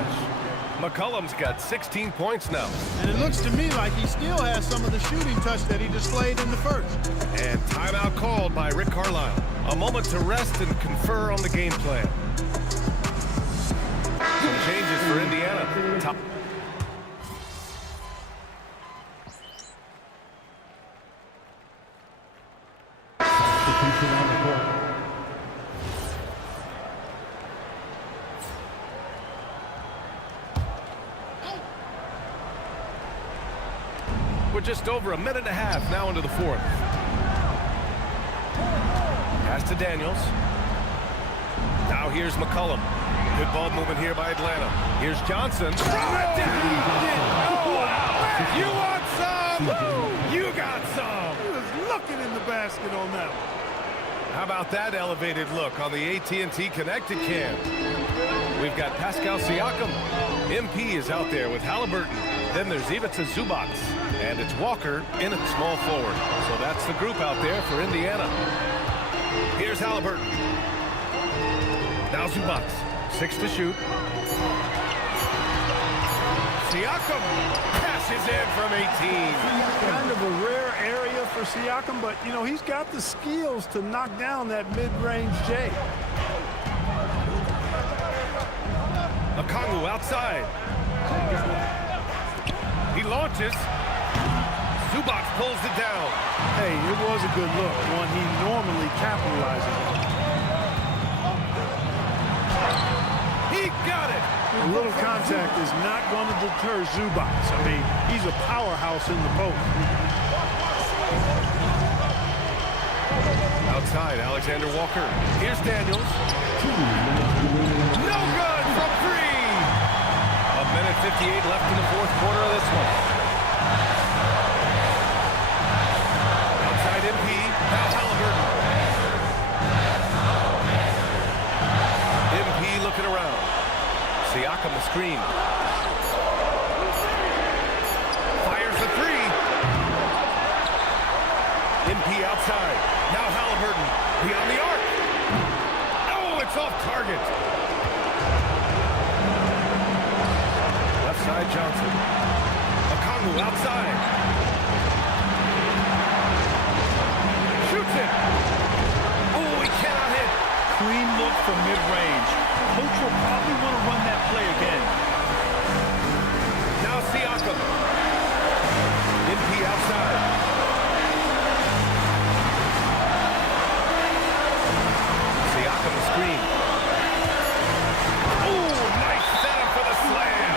McCollum's got 16 points now. And it looks to me like he still has some of the shooting touch that he displayed in the first. And timeout called by Rick Carlisle. A moment to rest and confer on the game plan. Some changes for Indiana. Top. We're just over 1.5 minutes now into the fourth. Pass to Daniels. Now here's McCollum. Good ball movement here by Atlanta. Here's Johnson. Throw it down! Oh, wow! You want some? You got some! He was looking in the basket on that one. How about that elevated look on the AT&T Connected Cam? We've got Pascal Siakam. MP is out there with Halliburton. Then there's Ivica Zubac. And it's Walker in at small forward. So that's the group out there for Indiana. Here's Halliburton. Now Zubac. 6 to shoot. Siakam passes in from 18. Kind of a rare area for Siakam, but, you know, he's got the skills to knock down that mid-range J. Okongwu outside. He launches. Zubac pulls it down. Hey, it was a good look, one he normally capitalizes on. He got it. A little contact is not going to deter Zubac. I mean, he's a powerhouse in the post. Outside, Alexander Walker. Here's Daniels. No good from 3. 1:58 left in the fourth quarter of this one. Outside MP. Now Halliburton. MP looking around. Siakam the screen. Fires the 3. MP outside. Now Halliburton beyond the arc. Oh, it's off target. Left side Johnson. Okongwu outside. Shoots it. Oh, he cannot hit. Clean look from mid-range. Coach will probably want to run that play again. Now Siakam. MP outside. Siakam the screen. Oh, nice setup for the slam.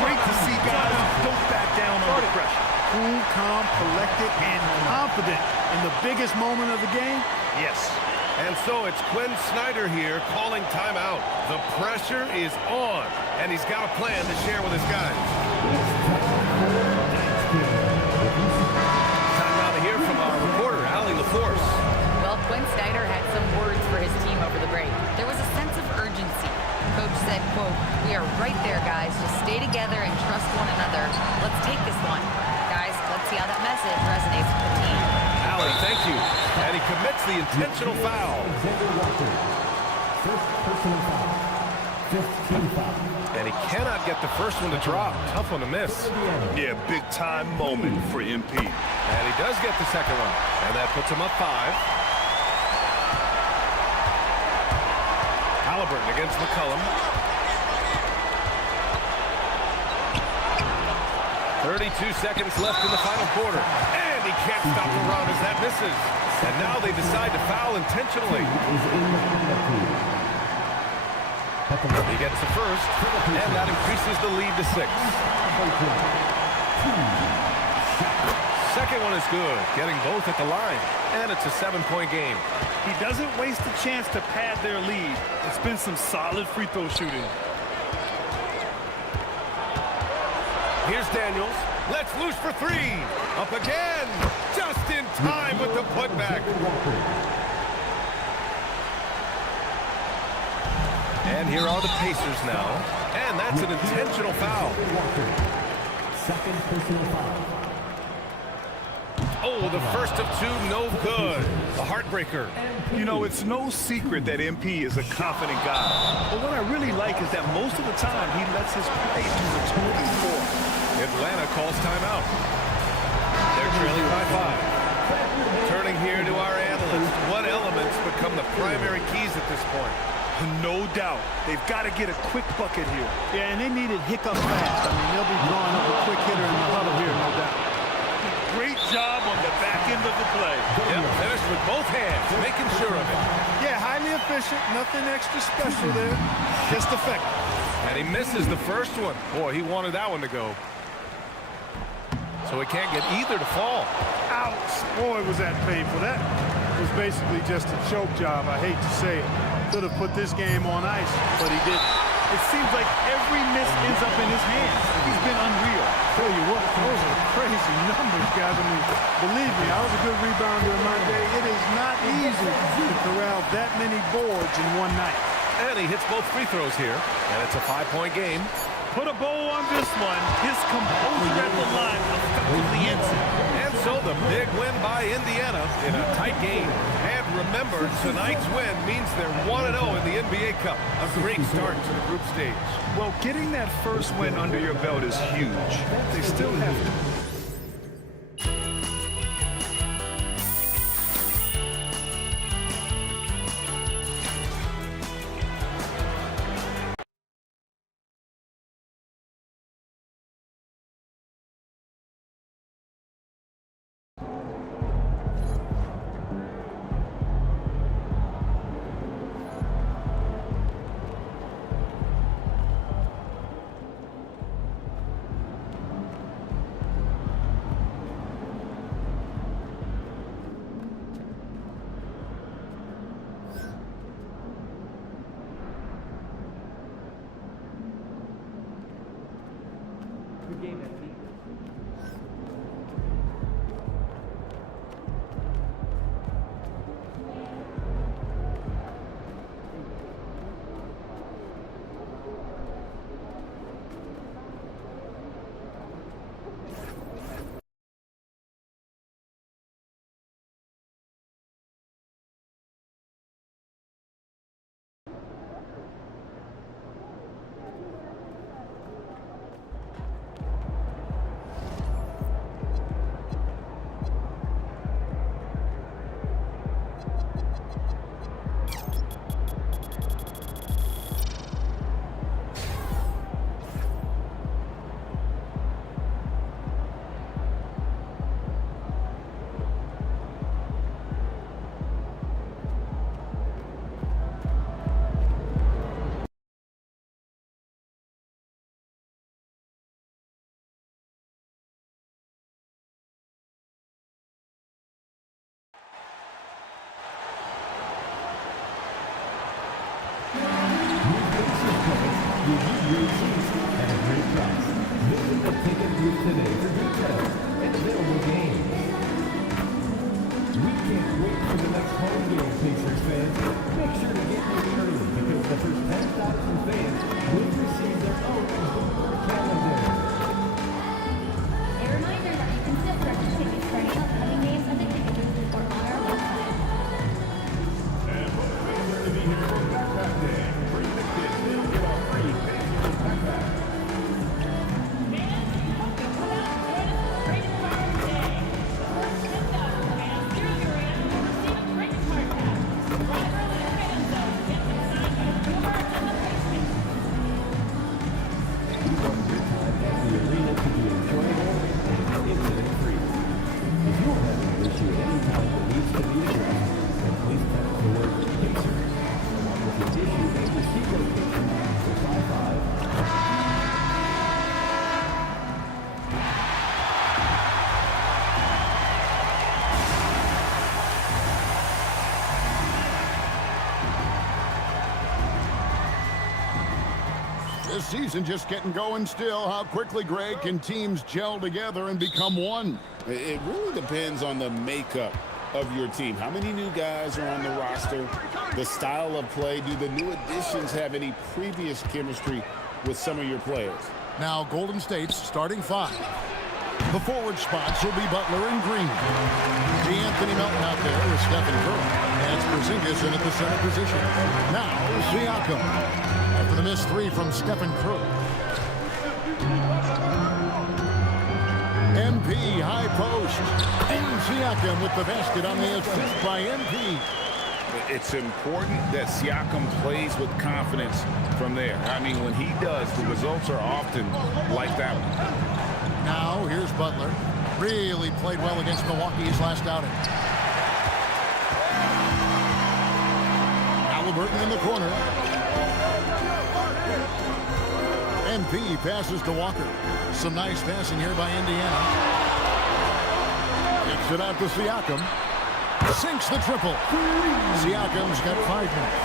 Great to see guys who don't back down under pressure. Cool, calm, collected, and confident in the biggest moment of the game. Yes. And so it's Quinn Snyder here calling timeout. The pressure is on, and he's got a plan to share with his guys. Time now to hear from our reporter, Allie LaForce. Well, Quinn Snyder had some words for his team over the break. There was a sense of urgency. Coach said, quote, "We are right there, guys. Just stay together and trust one another. Let's take this one. Guys, let's see how that message resonates with the team." Allie, thank you. And he commits the intentional foul. Alexander Walker. First personal foul. 15 foul. And he cannot get the first one to drop. Tough one to miss. Yeah, big-time moment for MP. And he does get the second one. And that puts him up 5. Halliburton against McCollum. 32 seconds left in the final quarter. And he can't stop the run as that misses. And now they decide to foul intentionally. He gets the first, and that increases the lead to 6. Second one is good, getting both at the line. And it's a 7-point game. He doesn't waste a chance to pad their lead. It's been some solid free throw shooting. Here's Daniels. Let's loose for 3. Up again. Just in time with the putback. And here are the Pacers now. And that's an intentional foul. Second personal foul. Oh, the first of 2, no good. A heartbreaker. You know, it's no secret that MP is a confident guy. But what I really like is that most of the time he lets his play do the talking for him. Atlanta calls timeout. They're trailing by 5. Turning here to our analysts. What elements become the primary keys at this point? No doubt. They've got to get a quick bucket here. Yeah, and they need it hiccup fast. I mean, they'll be drawing up a quick hitter in the huddle here, no doubt. Great job on the back end of the play. Yep, finished with both hands, making sure of it. Yeah, highly efficient. Nothing extra special there. Just effective. And he misses the first one. Boy, he wanted that one to go. So he can't get either to fall. Ouch. Boy, was that painful. That was basically just a choke job. I hate to say it. Could have put this game on ice, but he didn't. It seems like every miss ends up in his hands. He's been unreal. Tell you what, those are crazy numbers, guys. I mean, believe me, I was a good rebounder in my day. It is not easy to corral that many boards in one night. And he hits both free throws here, and it's a 5-point game. Put a bow on this one. His composure at the line effectively ends it. And so the big win by Indiana in a tight game. And remember, tonight's win means they're 1-0 in the NBA Cup. A great start to the group stage. Well, getting that first win under your belt is huge. They still have to. Great seats at a great price. Visit the ticket booth today for details and available games. We can't wait for the next home game, Pacers fans. Make sure to get ready early because the first 10,000 fans will receive their own booster calendar. A reminder that you can still purchase tickets for any upcoming games at the ticket booth or on our website. And we're to be here for Backpack Day. Bring the kids in, get a free Pacers backpack. season just getting going still. How quickly, Greg, can teams gel together and become one? It really depends on the makeup of your team. How many new guys are on the roster? The style of play. Do the new additions have any previous chemistry with some of your players? Now Golden State's starting five. The forward spots will be Butler and Green. D'Anthony Melton out there with Stephen Curry. And it's Porzingis in at the center position. Now Siakam. After the missed three from Stephen Curry. MP high post. And Siakam with the basket on the assist by MP. It's important that Siakam plays with confidence from there. I mean, when he does, the results are often like that one. Now, here's Butler. Really played well against Milwaukee his last outing. Halliburton in the corner. MP passes to Walker. Some nice passing here by Indiana. Kicks it out to Siakam. Sinks the triple. Siakam's got 5 minutes.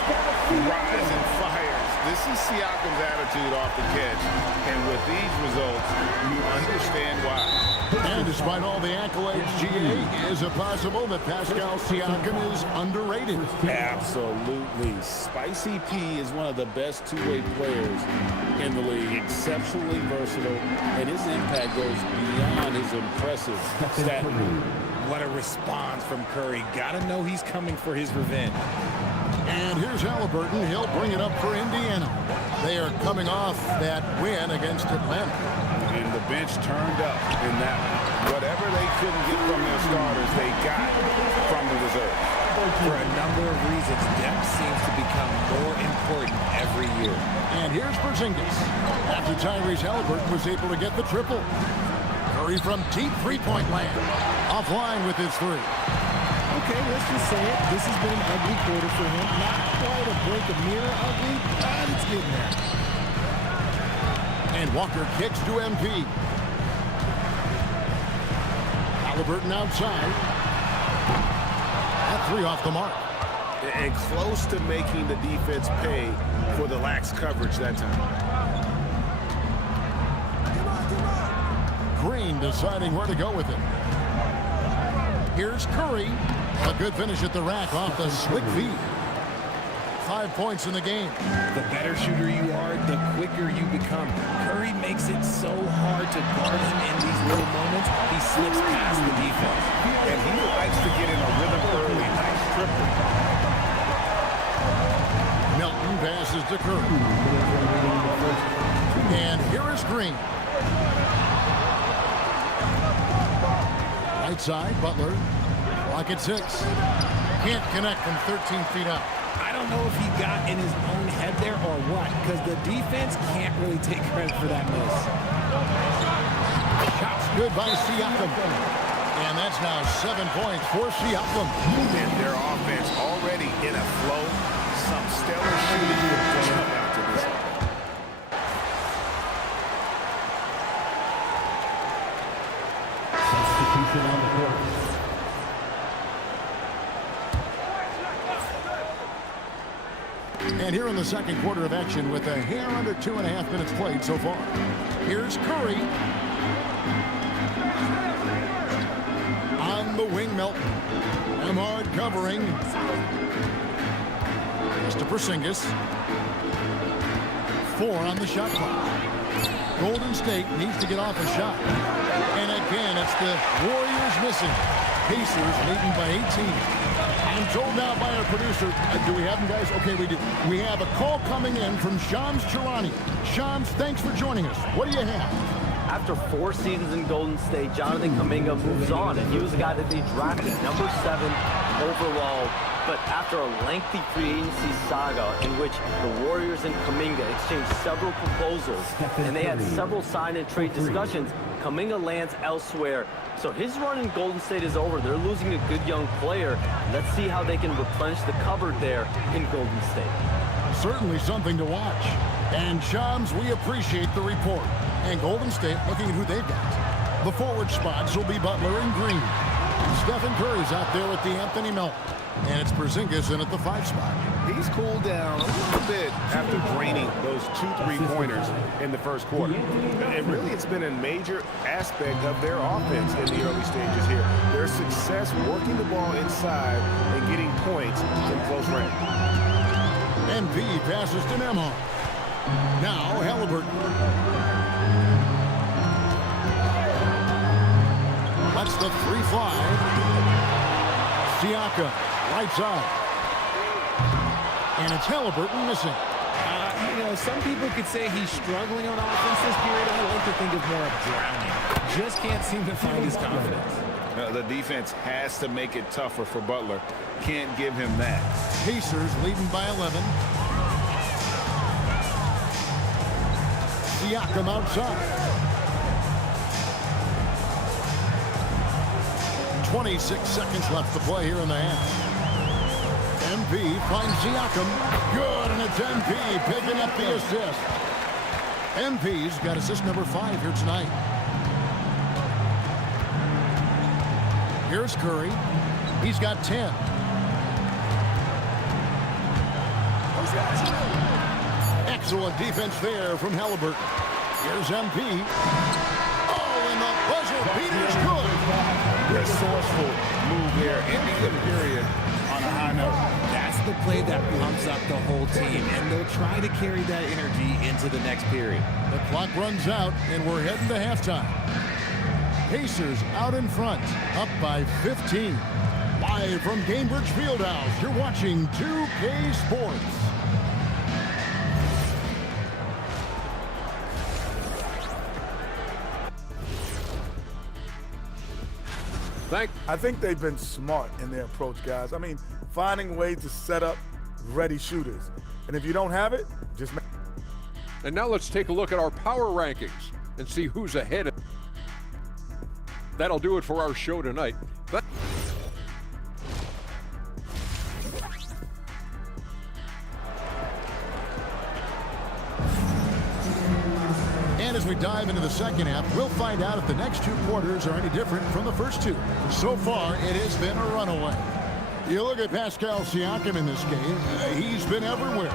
Rise and fires. This is Siakam's attitude off the catch. And with these results, you understand why. And despite all the accolades, GA, is it possible that Pascal Siakam is underrated? Absolutely. Spicy P is one of the best two-way players in the league. Exceptionally versatile, and his impact goes beyond his impressive stat line. What a response from Curry. Gotta know he's coming for his revenge. And here's Halliburton. He'll bring it up for Indiana. They are coming off that win against Atlanta. And the bench turned up in that one. Whatever they couldn't get from their starters, they got from the reserves. For a number of reasons, depth seems to become more important every year. And here's Porzingis. After Tyrese Halliburton was able to get the triple. Curry from deep three-point land. Offline with his three. Okay, let's just say it. This has been an ugly quarter for him. Not quite a break of mirror ugly, but it's getting there. And Walker kicks to MP. Halliburton outside. That three off the mark. And close to making the defense pay for the lax coverage that time. Green deciding where to go with it. Here's Curry. A good finish at the rack off the slick feed. 5 points in the game. The better shooter you are, the quicker you become. Curry makes it so hard to guard him in these little moments. He slips past the defense. And he likes to get in a rhythm early. Nice triple. Melton passes to Curry. And here is Green. Right side, Butler. Clock at 6. Can't connect from 13 feet out. I don't know if he got in his own head there or what, because the defense can't really take credit for that miss. Shots good by Siakam. And that's now 7 points for Siakam. And their offense already in a flow. Some stellar shooting to jump out to this. Substitution on the court. And here in the second quarter of action with a hair under 2.5 minutes played so far. Here's Curry. On the wing, Melton. Ahmad covering. Just to Porzingis. 4 on the shot clock. Golden State needs to get off a shot. And again, it's the Warriors missing. Pacers leading by 18. I'm told now by our producer, do we have them, guys? Okay, we do. We have a call coming in from Shams Charania. Shams, thanks for joining us. What do you have? After 4 seasons in Golden State, Jonathan Kuminga moves on, and he was the guy that they drafted number 7 overall. But after a lengthy free agency saga in which the Warriors and Kuminga exchanged several proposals, and they had several sign and trade discussions, Kuminga lands elsewhere. So his run in Golden State is over. They're losing a good young player. Let's see how they can replenish the cupboard there in Golden State. Certainly something to watch. And Shams, we appreciate the report. And Golden State looking at who they've got. The forward spots will be Butler and Green. Stephen Curry's out there with the Anthony Melton. And it's Porzingis in at the 5 spot. He's cooled down a little bit after draining those 2 3-pointers in the first quarter. And really, it's been a major aspect of their offense in the early stages here. Their success working the ball inside and getting points from close range. MP passes to Nembhard. Now Halliburton. Lets the 3 fly. Siakam, right side. And it's Halliburton missing. You know, some people could say he's struggling on offense this period. I like to think of more of drowning. Just can't seem to find his confidence. The defense has to make it tougher for Butler. Can't give him that. Pacers leading by 11. Siakam outside. 26 seconds left to play here in the half. MP finds Siakam. Good, and it's MP picking up the assist. MP's got assist number 5 here tonight. Here's Curry. He's got 10. Excellent defense there from Halliburton. Here's MP. Oh, and the buzzer beater's good. Resourceful move here, ending the period on a high note. That's the play that pumps up the whole team, and they'll try to carry that energy into the next period. The clock runs out, and we're heading to halftime. Pacers out in front, up by 15. Live from Gainbridge Fieldhouse, you're watching 2K Sports. I think they've been smart in their approach, guys. I mean, finding ways to set up ready shooters. And if you don't have it, just make. And now let's take a look at our power rankings and see who's ahead. That'll do it for our show tonight. And as we dive into the second half, we'll find out if the next 2 quarters are any different from the first 2. So far, it has been a runaway. You look at Pascal Siakam in this game, he's been everywhere.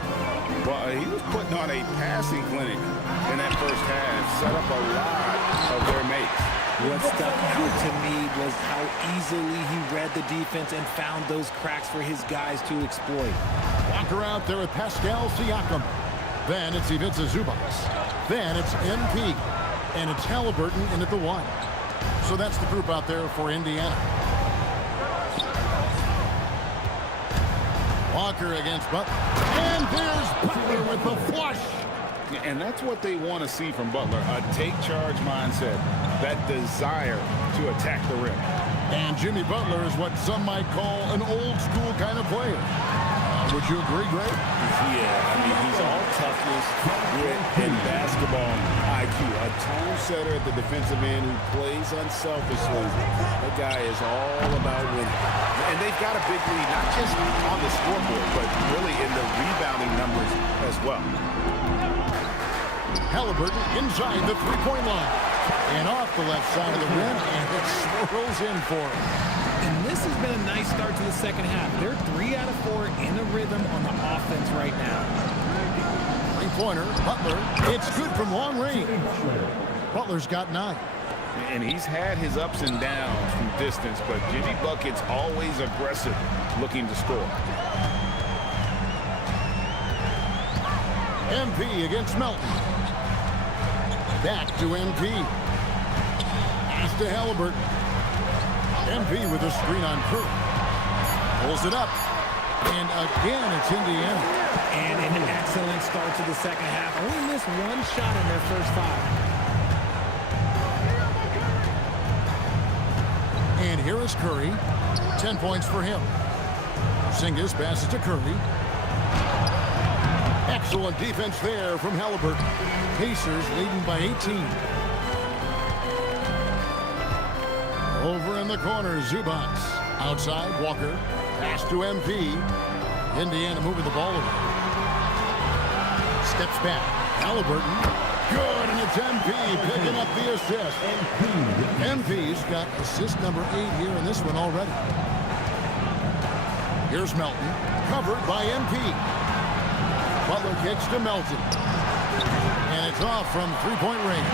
Well, he was putting on a passing clinic in that first half, set up a lot of their mates. What stuck out to me was how easily he read the defense and found those cracks for his guys to exploit. Walker out there with Pascal Siakam. Then it's Ivica Zubac. Then it's MP. And it's Halliburton in at the 1. So that's the group out there for Indiana. Walker against Butler. And there's Butler with the flush. And that's what they want to see from Butler, a take-charge mindset, that desire to attack the rim. And Jimmy Butler is what some might call an old-school kind of player. Would you agree, Greg? Yeah, I mean, he's all toughness, grit, and basketball IQ. A tone setter at the defensive end who plays unselfishly. That guy is all about winning. And they've got a big lead, not just on the scoreboard, but really in the rebounding numbers as well. Halliburton inside the 3-point line. And off the left side of the rim, and it swirls in for him. And this has been a nice start to the second half. They're 3 out of 4 in a rhythm on the offense right now. 3-pointer, Butler. It's good from long range. Butler's got 9. And he's had his ups and downs from distance, but Jimmy Bucket's always aggressive, looking to score. MP against Melton. Back to MP. Pass to Halliburton. MP with a screen on Curry. Pulls it up. And again, it's Indiana. And an excellent start to the second half. Only missed 1 shot in their first 5. And here is Curry. 10 points for him. Porzingis passes to Curry. Excellent defense there from Halliburton. Pacers leading by 18. Over in the corner, Zubac. Outside, Walker. Pass to MP. Indiana moving the ball over. Steps back. Halliburton. Good, and it's MP picking up the assist. MP's got assist number 8 here in this one already. Here's Melton, covered by MP. Butler kicks to Melton. And it's off from three-point range.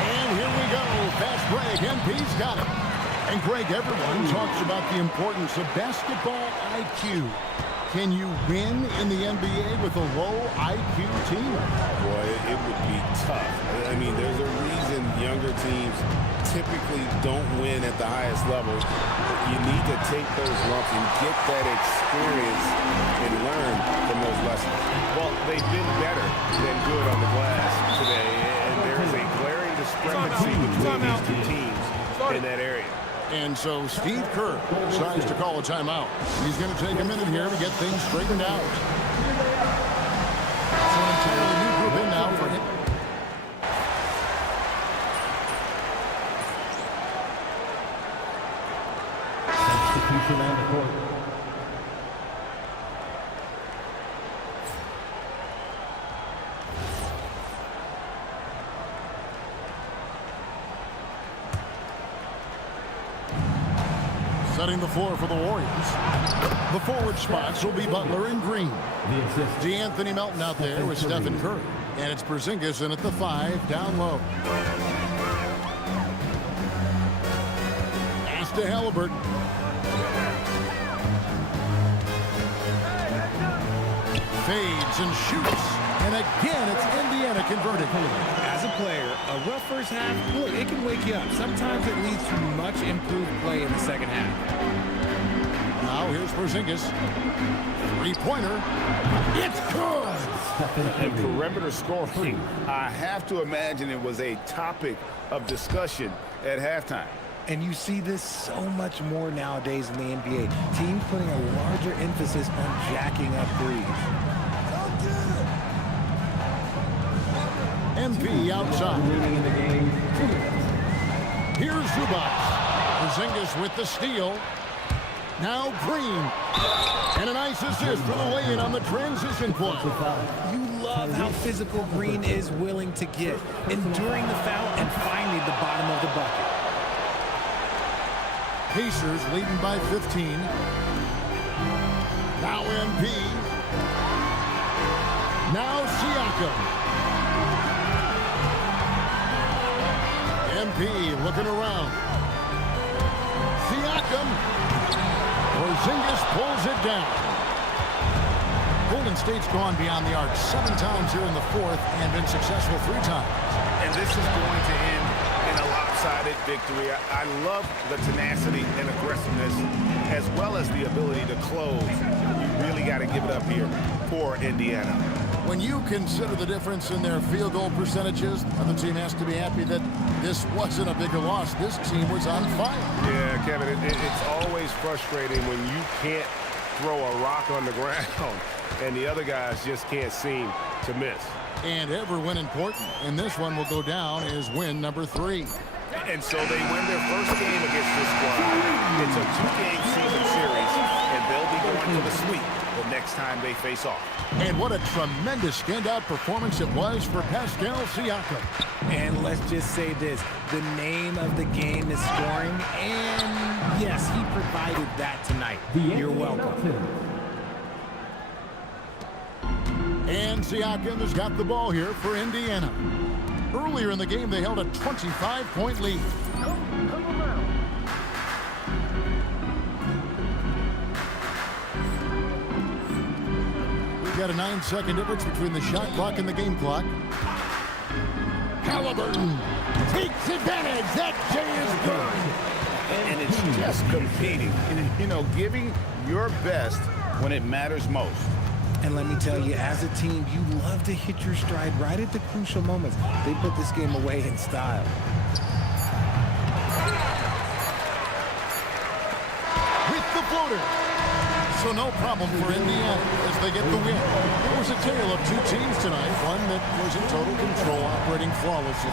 And here we go. Fast break. MP's got it. And Greg, everyone talks about the importance of basketball IQ. Can you win in the NBA with a low IQ team? Boy, it would be tough. I mean, there's a reason younger teams typically don't win at the highest level. You need to take those lumps and get that experience and learn from those lessons. Well, they've been better than good on the glass today, and there's a glaring discrepancy between these two teams in that area. And so Steve Kerr decides to call a timeout. He's going to take a minute here to get things straightened out. So an entirely new group in now for him. Substitution on the court. Setting the floor for the Warriors. The forward spots will be Butler and Green. DeAnthony Melton out there with Stephen Curry. And it's Porzingis in at the 5, down low. Pass to Halliburton. Fades and shoots. And again, it's Indiana converted. As a player, a rough first half, look, it can wake you up. Sometimes it leads to much improved play in the second half. Now here's Porzingis. Three-pointer. It's good! And perimeter scoring, I have to imagine it was a topic of discussion at halftime. And you see this so much more nowadays in the NBA. Teams putting a larger emphasis on jacking up threes. MP outside. Here's Zubac. Porzingis with the steal. Now Green. And a nice assist for the lay-in on the transition play. You love how physical Green is willing to get, enduring the foul and finding the bottom of the bucket. Pacers leading by 15. Now MP. Now Siakam. MP looking around. Siakam. Porzingis pulls it down. Golden State's gone beyond the arc 7 times here in the fourth and been successful 3 times. And this is going to end in a lopsided victory. I love the tenacity and aggressiveness as well as the ability to close. You really got to give it up here for Indiana. When you consider the difference in their field goal percentages, the other team has to be happy that this wasn't a bigger loss. This team was on fire. Yeah, Kevin, it's always frustrating when you can't throw a rock on the ground and the other guys just can't seem to miss. And every win important. And this one will go down as win number 3. And so they win their first game against this squad. It's a 2-game season series, and they'll be going to the sweep the next time they face off. And what a tremendous standout performance it was for Pascal Siakam. And let's just say this, the name of the game is scoring, and yes, he provided that tonight. You're welcome. And Siakam has got the ball here for Indiana. Earlier in the game, they held a 25-point lead. We've got a 9-second difference between the shot clock and the game clock. Halliburton takes advantage. That J is good. And it's just competing. You know, giving your best when it matters most. And let me tell you, as a team, you love to hit your stride right at the crucial moments. They put this game away in style. With the floater. So no problem for Indiana as they get the win. It was a tale of 2 teams tonight. One that was in total control, operating flawlessly.